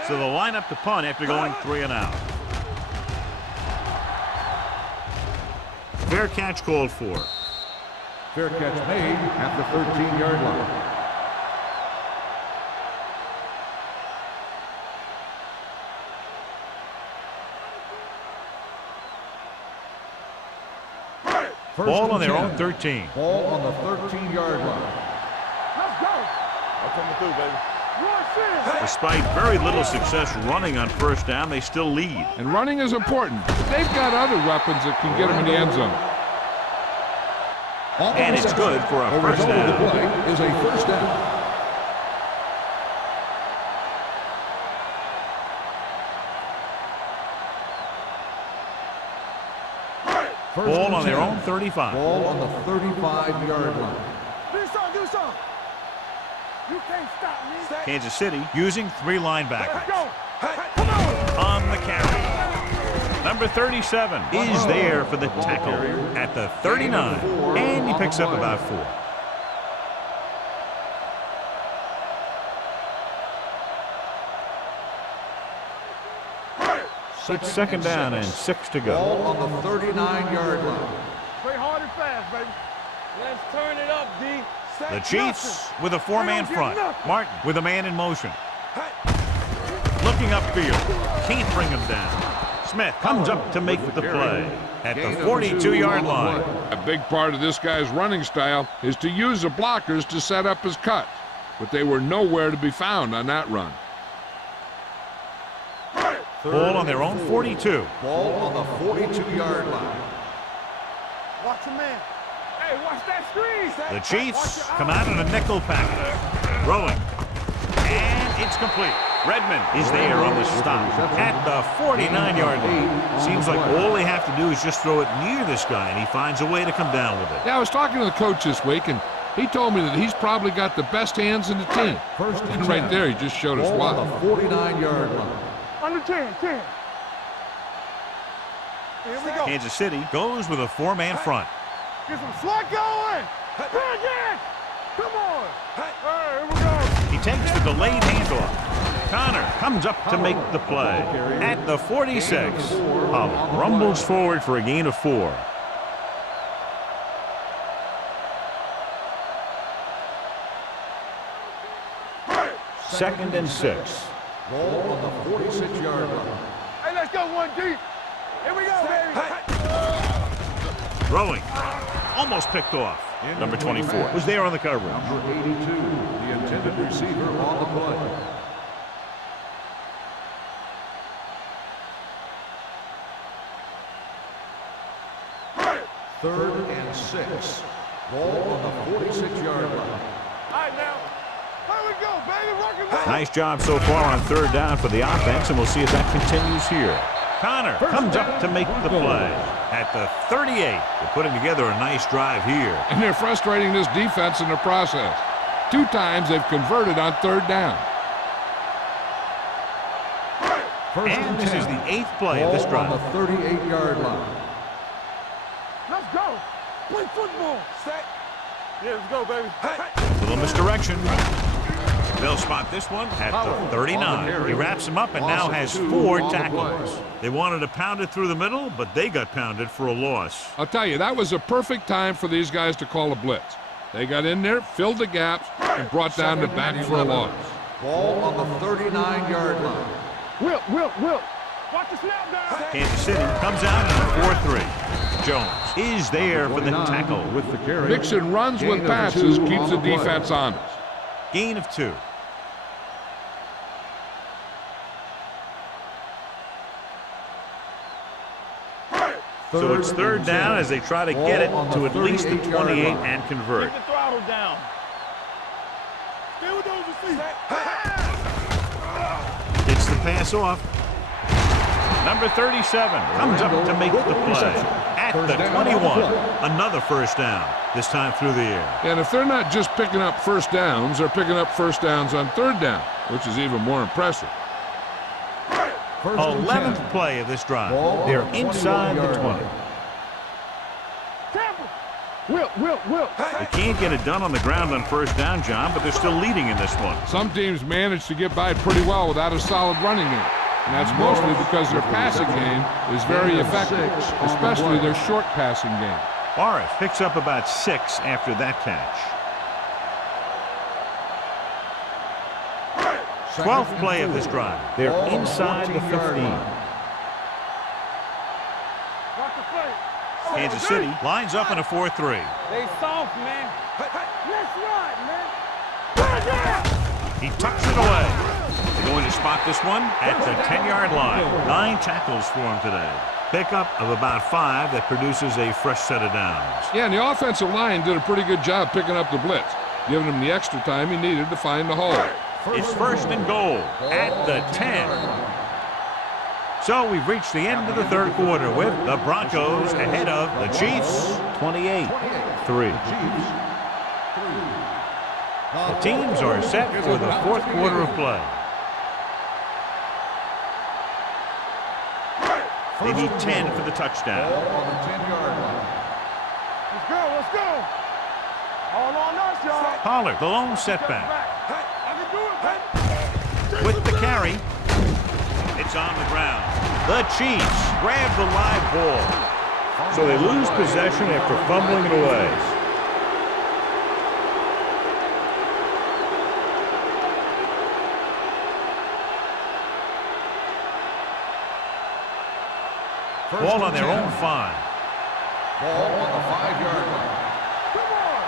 So they'll line up the punt after going 3 and out. Fair catch called for. Fair catch made at the 13-yard line. Ball on their own 13. Ball on the 13-yard line. Let's go. I'm coming through, baby. Despite very little success running on first down, they still lead. And running is important, but they've got other weapons that can get them in the end zone. And it's good for a first down. The play is a first down. Ball on their own 35. Ball on the 35-yard line. Do something. You can't stop me. Kansas City using 3 linebackers. Let's go. Come On the carry. Number 37 is there for the tackle at the 39. And he picks up about 4. It's second down and 6 to go. Ball on the 39-yard line. Play hard and fast, baby. Let's turn it up, D. The Chiefs with a 4-man front. Martin with a man in motion. Looking upfield. Can't bring him down. Smith comes up to make the play at the 42-yard line. A big part of this guy's running style is to use the blockers to set up his cut, but they were nowhere to be found on that run. Ball on their own 42. Ball on the 42-yard line. Watch your man. Hey, watch that screen. The Chiefs come out in a nickel package. Throwing. And it's complete. Redmond is there on the stop at the 49-yard line. Seems like all they have to do is just throw it near this guy, and he finds a way to come down with it. Yeah, I was talking to the coach this week, and he told me that he's probably got the best hands in the team. And right there, he just showed us why. Ball on the 49-yard line. Under 10, 10. Here we go. Kansas City goes with a four-man front. Get some slack going. Hey, again. Come on. Hey, here we go. He takes the delayed handoff. Connor comes up to make the play at the 46. Holland rumbles forward for a gain of 4. Second and 6. Ball on the 46-yard line. Hey, let's go one deep. Here we go, baby. Throwing. Almost picked off. Number 24 was there on the coverage. Number 82, the intended receiver on the play. Third and 6. Ball on the 46-yard line. All right, now. Here we go, baby. Rock and roll. Nice job so far on third down for the offense, and we'll see if that continues here. Connor comes up to make the play at the 38. They're putting together a nice drive here. And they're frustrating this defense in the process. 2 times they've converted on third down. And this is the 8th play of this drive. Ball on the 38-yard line. Let's go. Play football. Set. Yeah, let's go, baby. Little misdirection. They'll spot this one at the 39. He wraps him up and now has 4 tackles. They wanted to pound it through the middle, but they got pounded for a loss. I'll tell you, that was a perfect time for these guys to call a blitz. They got in there, filled the gaps, and brought down the back for a loss. Ball on the 39-yard line. Wilt. Watch the snap down. Kansas City comes out in a 4-3. Jones is there for the tackle. With the carry. Mixon runs with passes, keeps the defense honest. Gain of 2. So it's third down as they try to get it to at least the 28 and convert. Keep the throttle down. Stay with those receivers. Gets the pass off. Number 37 comes up to make the play at the 21. Another first down, this time through the air. And if they're not just picking up first downs, they're picking up first downs on third down, which is even more impressive. 11th play of this drive. They're inside the 20. Wilt. They can't get it done on the ground on first down, John, but they're still leading in this one. Some teams manage to get by pretty well without a solid running game. And that's mostly because their passing game is very effective, especially their short passing game. Morris picks up about 6 after that catch. 12th play of this drive. They're inside the 15. Kansas City lines up in a 4-3. They soft, man. Let's run, man. He tucks it away. They're going to spot this one at the 10-yard line. 9 tackles for him today. Pickup of about 5 that produces a fresh set of downs. Yeah, and the offensive line did a pretty good job picking up the blitz, giving him the extra time he needed to find the hole. It's first and goal at the 10. So we've reached the end of the third quarter with the Broncos ahead of the Chiefs 28-3. The teams are set for the fourth quarter of play. They need 10 for the touchdown. On the 10-yard line. Let's go. All on us, y'all. Pollard, the lone setback. I can do it, baby. With the carry, it's on the ground. The Chiefs grab the live ball. So they lose possession after fumbling it away. Ball on their own 5. Ball on the 5-yard line. Come on.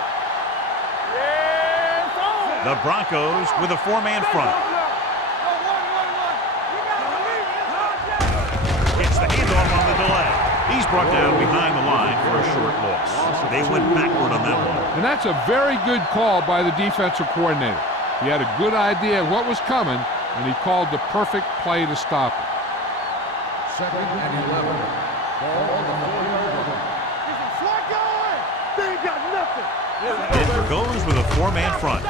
Yeah, it's on. The Broncos with a 4-man front. Gets the handoff on the delay. He's brought down behind the line for a short loss. They went backward on that one. And that's a very good call by the defensive coordinator. He had a good idea of what was coming, and he called the perfect play to stop it. 2nd and 11. Ball on the 4-yard line. They ain't got nothing. Denver goes with a 4-man front.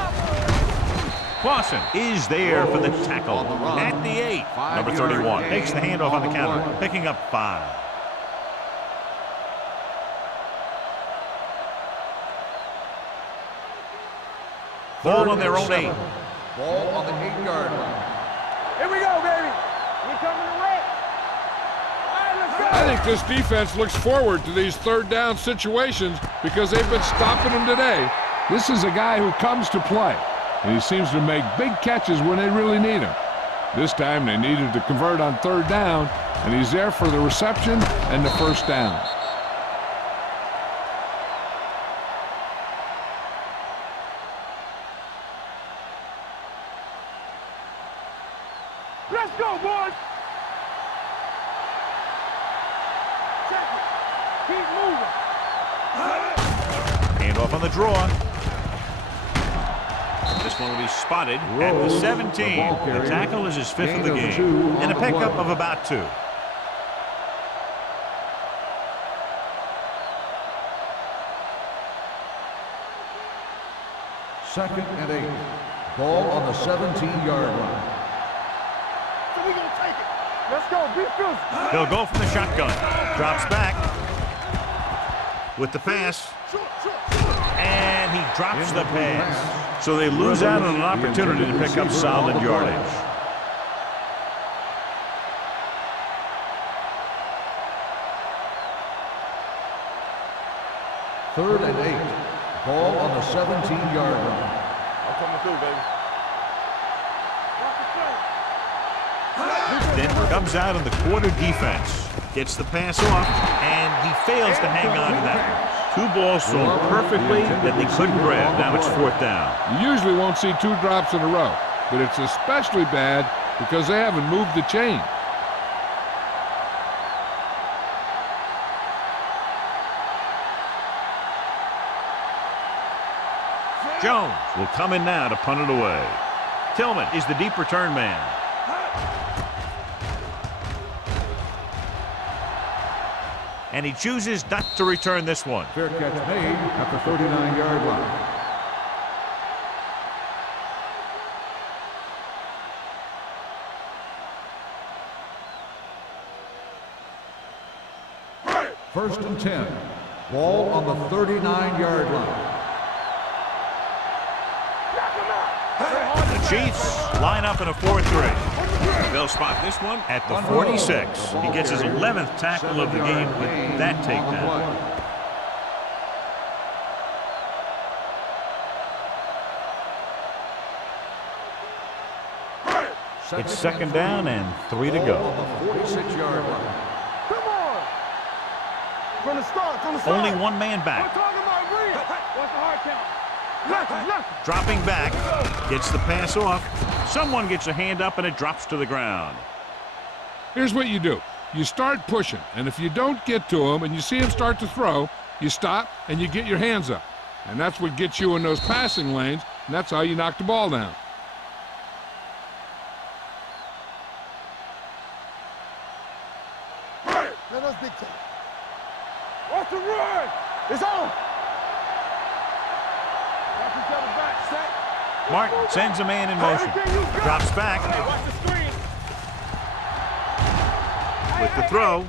Clausen is there for the tackle at the 8. Number 31 takes the handoff on the counter, picking up 5. Ball on their own 8. Ball on the 8-yard line. Here we go, baby. We coming to wreck. All right, let's go. I think this defense looks forward to these third down situations because they've been stopping them today. This is a guy who comes to play, and he seems to make big catches when they really need him. This time they needed to convert on third down, and he's there for the reception and the first down. Let's go, boys. Check it. Keep moving. Handoff on the draw. This one will be spotted at the 17. The tackle is his 5th of the game, and a pickup of about 2. Second and 8. Ball on the 17-yard line. So we gonna take it. Let's go. Be fierce. He'll go from the shotgun. Drops back with the pass. And he drops the pass. So they lose out on an opportunity to pick up solid yardage. Third and 8. Ball on the 17-yard line. I'm coming through, baby. Denver comes out in the quarter defense. Gets the pass off, and he fails to hang on to that. 2 balls thrown perfectly that they couldn't grab. Now it's 4th down. You usually won't see 2 drops in a row, but it's especially bad because they haven't moved the chain. Jones will come in now to punt it away. Tillman is the deep return man. And he chooses not to return this one. Fair catch made at the 39-yard line. First and 10. Ball on the 39-yard line. The Chiefs line up in a 4-3. They'll spot this one at the 46. He gets his 11th tackle of the game with that takedown. It's 2nd down and 3 to go. On the 46-yard line. Come on. From the start. Only 1 man We're back. talking about real. What's the hard count? Nothing. Dropping back. Gets the pass off. Someone gets a hand up and it drops to the ground. Here's what you do. You start pushing, and if you don't get to him and you see him start to throw, you stop and you get your hands up. And that's what gets you in those passing lanes, and that's how you knock the ball down. Let us dictate. What's the run? It's on. Watch each other back. Set. Martin sends a man in motion. Drops back Watch the screen. with the throw.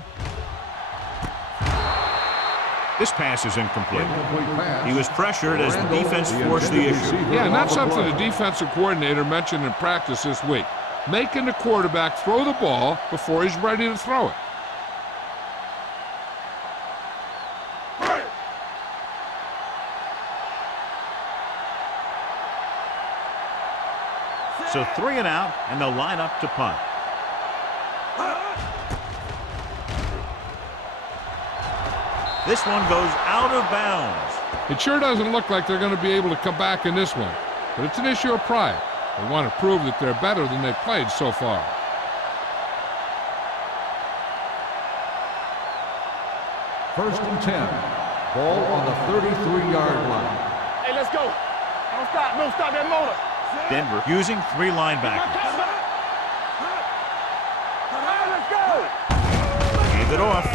This pass is incomplete. Incomplete pass. He was pressured as the defense forced the issue. Yeah, and that's something the defensive coordinator mentioned in practice this week. Making the quarterback throw the ball before he's ready to throw it. So 3 and out, and they'll line up to punt. This one goes out of bounds. It sure doesn't look like they're going to be able to come back in this one, but it's an issue of pride. They want to prove that they're better than they've played so far. First and 10. Ball on the 33-yard line. Hey, let's go. Don't stop. Don't stop that motor. Denver using 3 linebackers. Hands it off.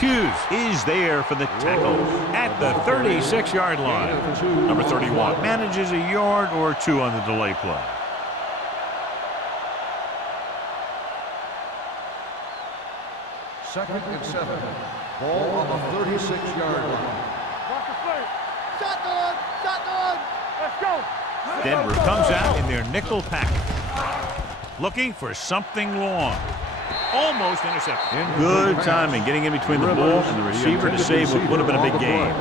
Hughes is there for the tackle at the 36-yard line. Number 31 manages a yard or two on the delay play. Second and 7. Ball on the 36-yard line. Shotgun! Shotgun! Let's go! Denver comes out in their nickel package, looking for something long. Almost intercepted. Good timing, getting in between the ball and the receiver to save what would have been a big gain.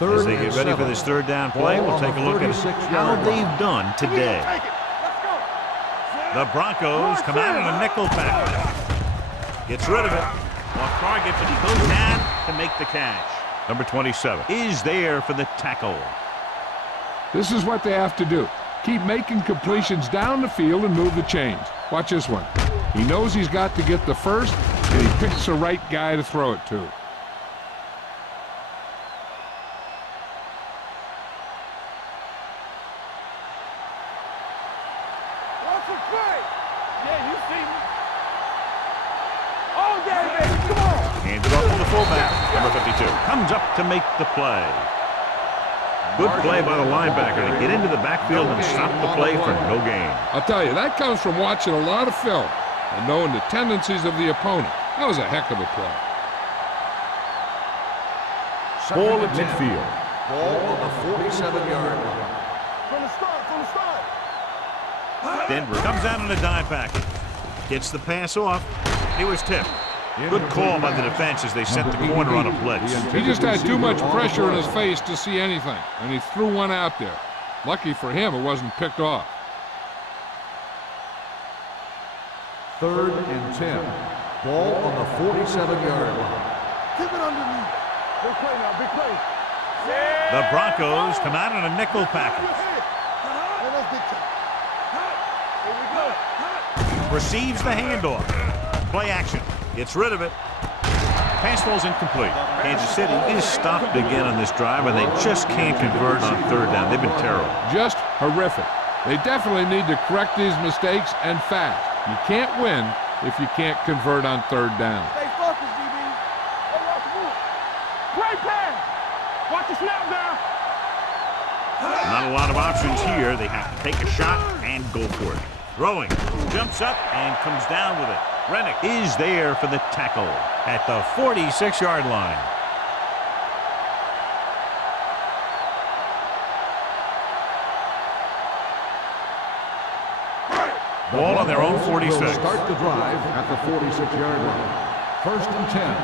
As they get ready for this third down play, we'll take a look at how they've done today. The Broncos come out in a nickel package. Gets rid of it. While Carr gets it, he goes down to make the catch. Number 27 is there for the tackle. This is what they have to do. Keep making completions down the field and move the chains. Watch this one. He knows he's got to get the first, and he picks the right guy to throw it to. Hands it off to the fullback. Number 52 comes up to make the play. Good play by the linebacker to get into the backfield and stop the play for no gain. I'll tell you, that comes from watching a lot of film and knowing the tendencies of the opponent. That was a heck of a play. Ball at midfield. Ball on the 47-yard line. From the start! Denver comes out in a dime package. Gets the pass off. He was tipped. Good call by the defense as they sent the corner on a blitz. He just had too much pressure in his face to see anything, and he threw one out there. Lucky for him, it wasn't picked off. Third and 10. Ball on the 47-yard line. Keep it underneath. Big play now, big play. The Broncos come out in a nickel package. Receives the handoff. Play action. Gets rid of it. Pass ball's incomplete. Kansas City is stopped again on this drive, and they just can't convert on third down. They've been terrible. Just horrific. They definitely need to correct these mistakes and fast. You can't win if you can't convert on third down. Stay focused, DB. Hey, watch the move. Great pass. Watch the snap down. Not a lot of options here. They have to take a shot and go for it. Throwing. Jumps up and comes down with it. Rennick is there for the tackle at the 46-yard line. Ball on their own 46. Will start the drive at the 46-yard line. First and 10.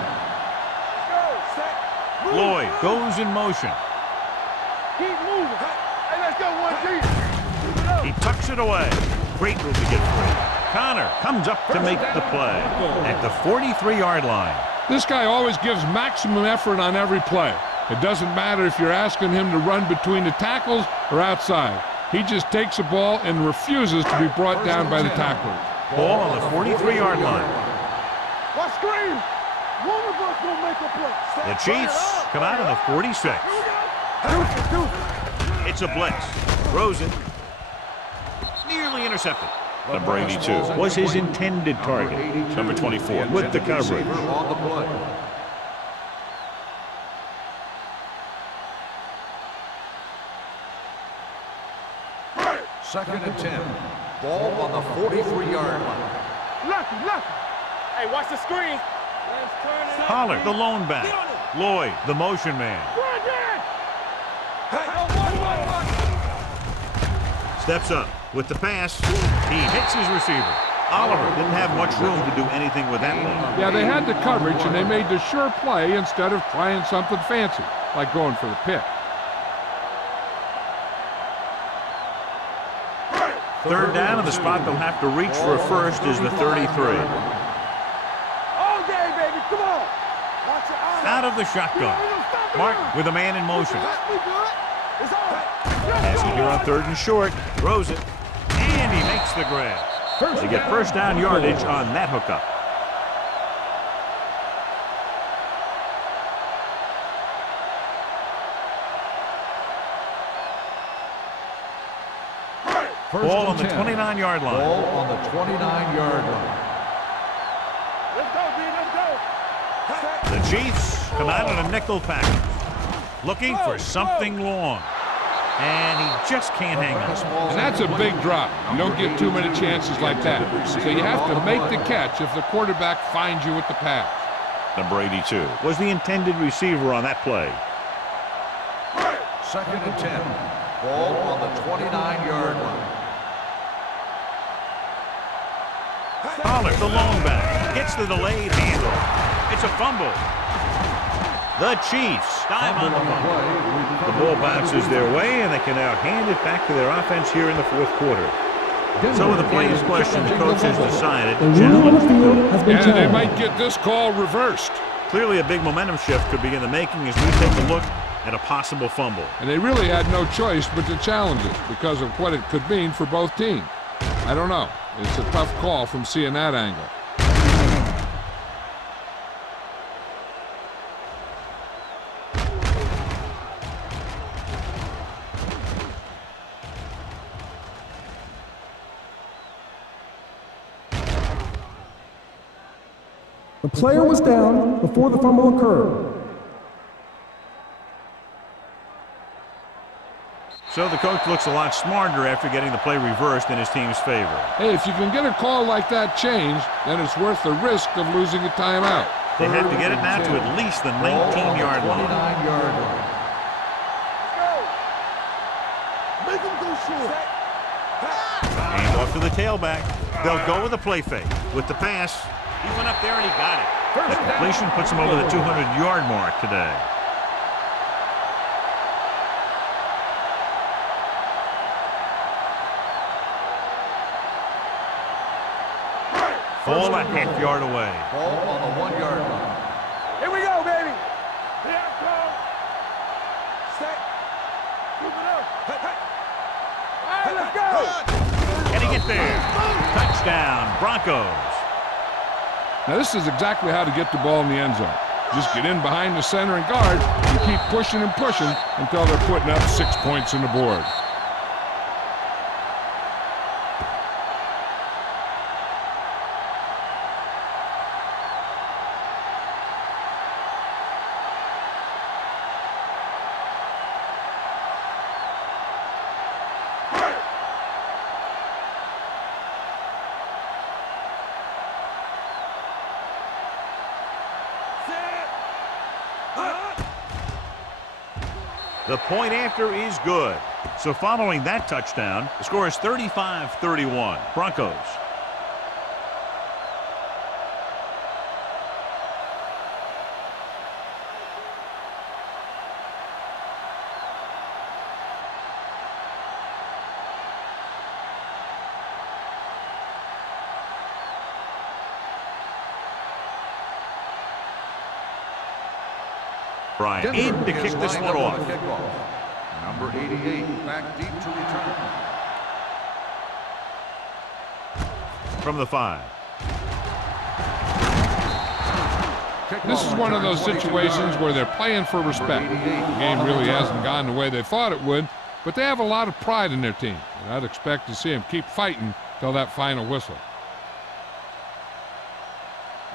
Lloyd goes in motion. Keep moving. Hey, let's go, 1G. He tucks it away. Great move to get free. Connor comes up to make the play at the 43-yard line. This guy always gives maximum effort on every play. It doesn't matter if you're asking him to run between the tackles or outside. He just takes the ball and refuses to be brought down by the tacklers. Ball on the 43-yard line. Watch screen. One of us will make a play. The Chiefs come out of the 46. It's a blitz. Throws it. Nearly intercepted. Number 82 was his intended target. Number 24 with the coverage. On the play. Second and 10. Ball on the 43-yard line. Lucky. Hey, watch the screen. Pollard, the lone back. Lloyd, the motion man. Steps up with the pass. He hits his receiver. Oliver didn't have much room to do anything with that one. Yeah, they had the coverage, and they made the sure play instead of trying something fancy, like going for the pick. Third down, and the spot they'll have to reach for a first is the 33. All day, baby. Come on. Watch your eyes. Out of the shotgun. Martin with a man in motion. It's on. Passing here on third and short. Throws it. And he makes the grab. They get first down yardage on that hookup. Ball on the 29-yard line. Ball on the 29-yard line. Let's go, D. Let's go. The Chiefs come out in a nickel package, looking for something long. And he just can't hang on. And that's a big drop. You don't get too many chances like that. So you have to make the catch if the quarterback finds you with the pass. Number 82 was the intended receiver on that play. 2nd and 10. Ball on the 29-yard line. Pollard, the long back, gets the delayed handle. It's a fumble. The Chiefs dive on the fumble. The ball bounces their way, and they can now hand it back to their offense here in the 4th quarter. So with the players' question, the coach has decided, Yeah, they might get this call reversed. Clearly a big momentum shift could be in the making as we take a look at a possible fumble. And they really had no choice but to challenge it because of what it could mean for both teams. I don't know. It's a tough call from seeing that angle. The player was down before the fumble occurred. So the coach looks a lot smarter after getting the play reversed in his team's favor. Hey, if you can get a call like that changed, then it's worth the risk of losing a timeout. They have to get it now to at least the 19-yard line. 29-yard line. Make him go short. And off to the tailback. They'll go with a play fake. With the pass, he went up there and he got it. The completion puts him over the 200-yard mark today. Ball a half-yard away. Ball on the 1-yard line. Here we go, baby. Here I come. Set. Move it up. All right, let's go. Can he get there? Touchdown, Broncos. Now, this is exactly how to get the ball in the end zone. Just get in behind the center and guard and keep pushing and pushing until they're putting up 6 points on the board. The point after is good. So following that touchdown, the score is 35-31. Broncos. Bryant in to kick this one off. Number 88 back deep to return. From the 5. This is one of those situations where they're playing for respect. The game really hasn't gone the way they thought it would, but they have a lot of pride in their team, and I'd expect to see them keep fighting till that final whistle.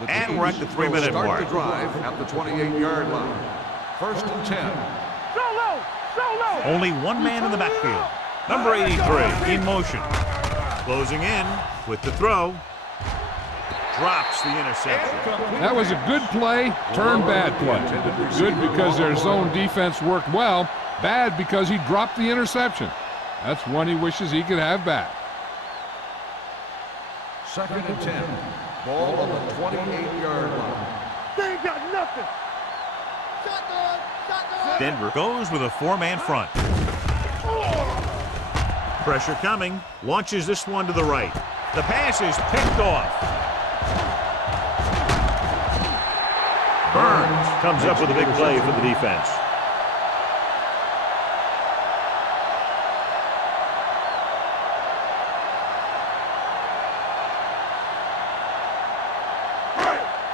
And we're at the 3-minute mark. Start the drive at the 28-yard line. 1st and 10. Solo. Only one man in the backfield. Number 83 in motion. Closing in with the throw. Drops the interception. That was a good play, turned bad play. Good because their zone defense worked well, bad because he dropped the interception. That's one he wishes he could have back. 2nd and 10. Ball on the 28-yard line. They ain't got nothing. Denver goes with a 4-man front. Pressure coming. Launches this one to the right. The pass is picked off. Burns comes up with a big play for the defense.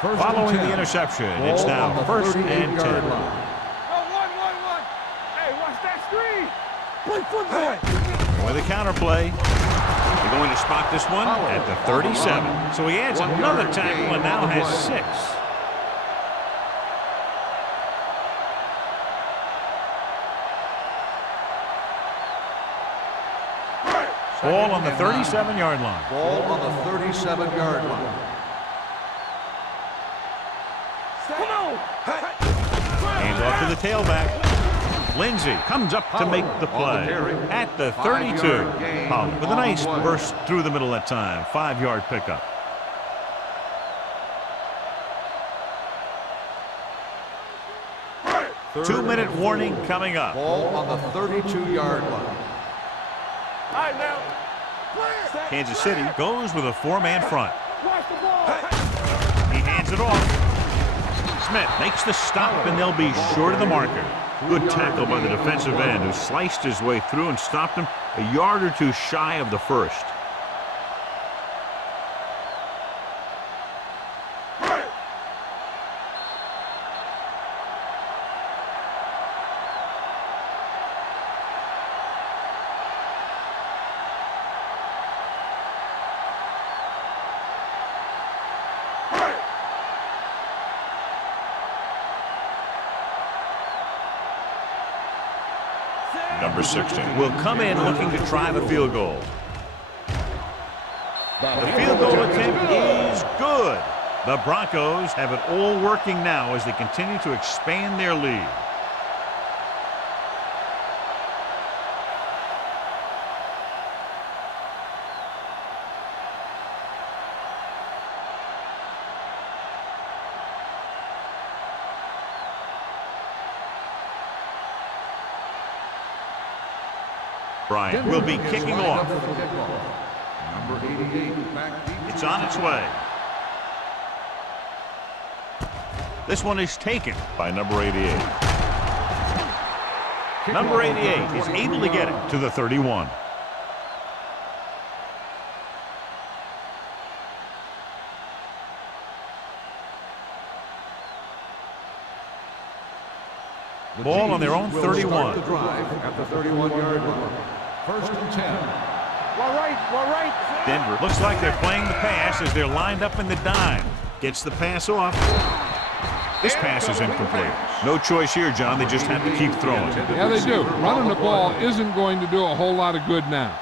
Following the interception, it's now 1st and 10. One. Hey, watch that screen. Play football. With a counter play, They're going to spot this one at the 37. So he adds another tackle and now has 6. Ball on the 37-yard line. Ball on the 37-yard line. Come on! Hands off to the tailback. Lindsey comes up to make the play at the 32. Pollard with a nice burst through the middle that time. 5-yard pickup. Two-minute warning coming up. Ball on the 32-yard line. All right, now. Kansas City goes with a 4-man front. Watch the ball. He hands it off. Smith makes the stop, and they'll be short of the marker. Good tackle by the defensive end, who sliced his way through and stopped him a yard or two shy of the first. Number 16 will come in looking to try the field goal. The field goal attempt is good. The Broncos have it all working now as they continue to expand their lead. Bryant will be kicking off. Number 88, back deep. It's on its way. This one is taken by number 88. Number 88 is able to get it to the 31. Ball on their own 31. The drive at the 31-yard line. First and 10. Well, right. Denver looks like they're playing the pass as they're lined up in the dime. Gets the pass off. This pass is incomplete. No choice here, John. They just have to keep throwing. Yeah, they do. Running the ball isn't going to do a whole lot of good now.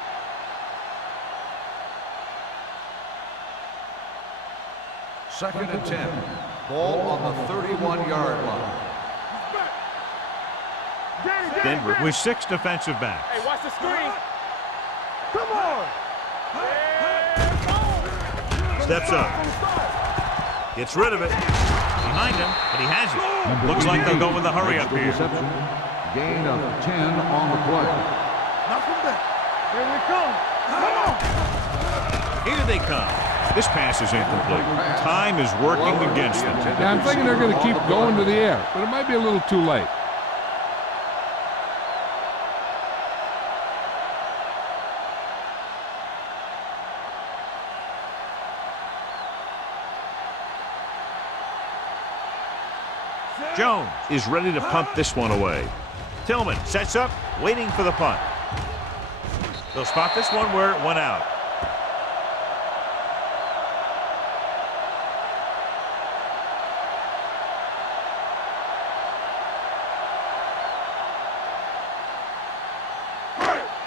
Second and 10. Ball on the 31-yard line. Denver with 6 defensive backs. Hey, watch the screen. Come on. Steps up. Gets rid of it. Behind him, but he has it. Looks like they'll go with a hurry up here. Gain of 10 on the play. Knock him back. Here we come. Come on. Here they come. This pass is incomplete. Time is working against them. Yeah, I'm thinking they're going to keep going to the air, but it might be a little too late. Jones is ready to punt this one away. Tillman sets up, waiting for the punt. They'll spot this one where it went out.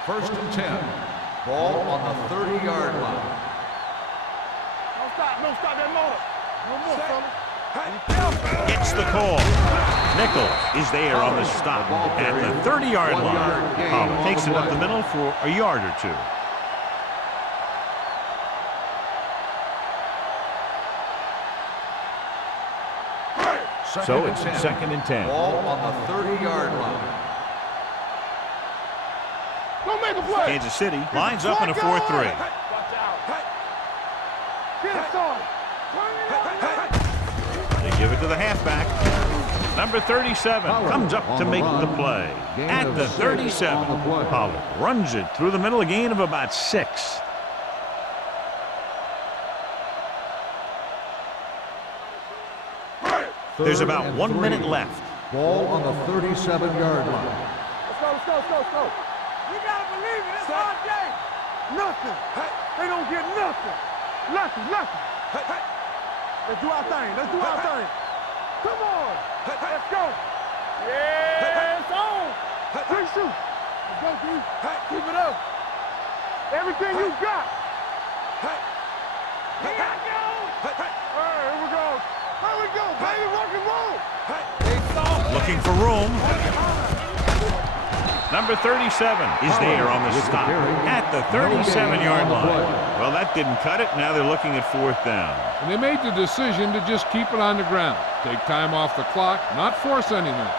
First and 10. Ball on the 30-yard line. No stop that motor. No more, fellas. Gets the call. Nichols is there on the stop at the 30-yard line. Pollard takes it up the middle for a yard or two. So it's second and 10. Ball on the 30-yard line. Don't make a play. Kansas City lines up in a 4-3. Watch out. Get it started. They give it to the halfback. Number 37 comes up to make the play. At the 37, Pollard runs it through the middle, a gain of about 6. There's about 1 minute left. Ball on the 37-yard line. Let's go. You gotta believe it. It's our game. Nothing. They don't get nothing. Nothing. Let's do our thing. Come on. Let's go. Yeah, it's on. Let's shoot. Let's go, D. Keep it up. Everything you got. Here I go. All right, here we go, baby. Rock and roll. Looking for room. Number 37 is there on the stop at the 37-yard line. Well, that didn't cut it. Now they're looking at 4th down. And they made the decision to just keep it on the ground. Take time off the clock, not force anything.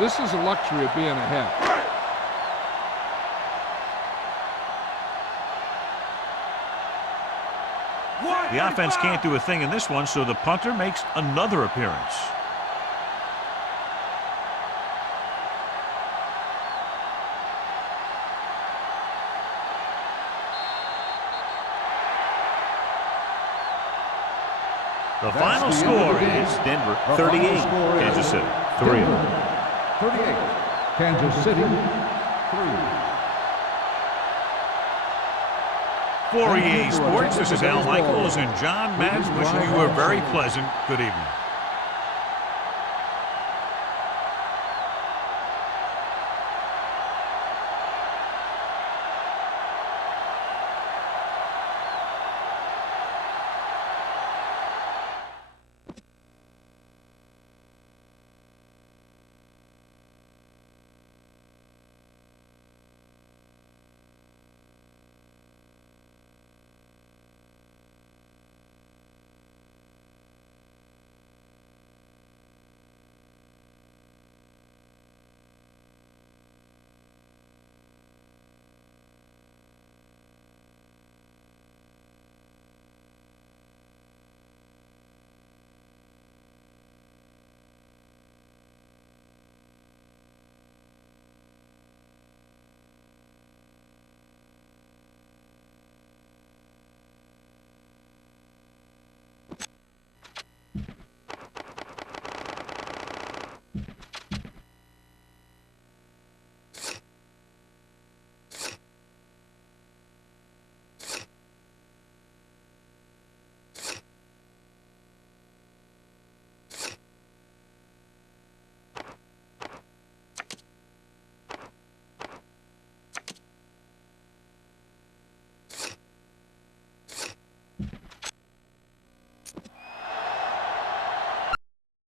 This is the luxury of being ahead. The offense can't do a thing in this one, so the punter makes another appearance. The final score is Denver 38, Kansas City 3. 38, Kansas City 3. For EA Sports, this is Al Michaels and John Madden wishing you a very pleasant good evening.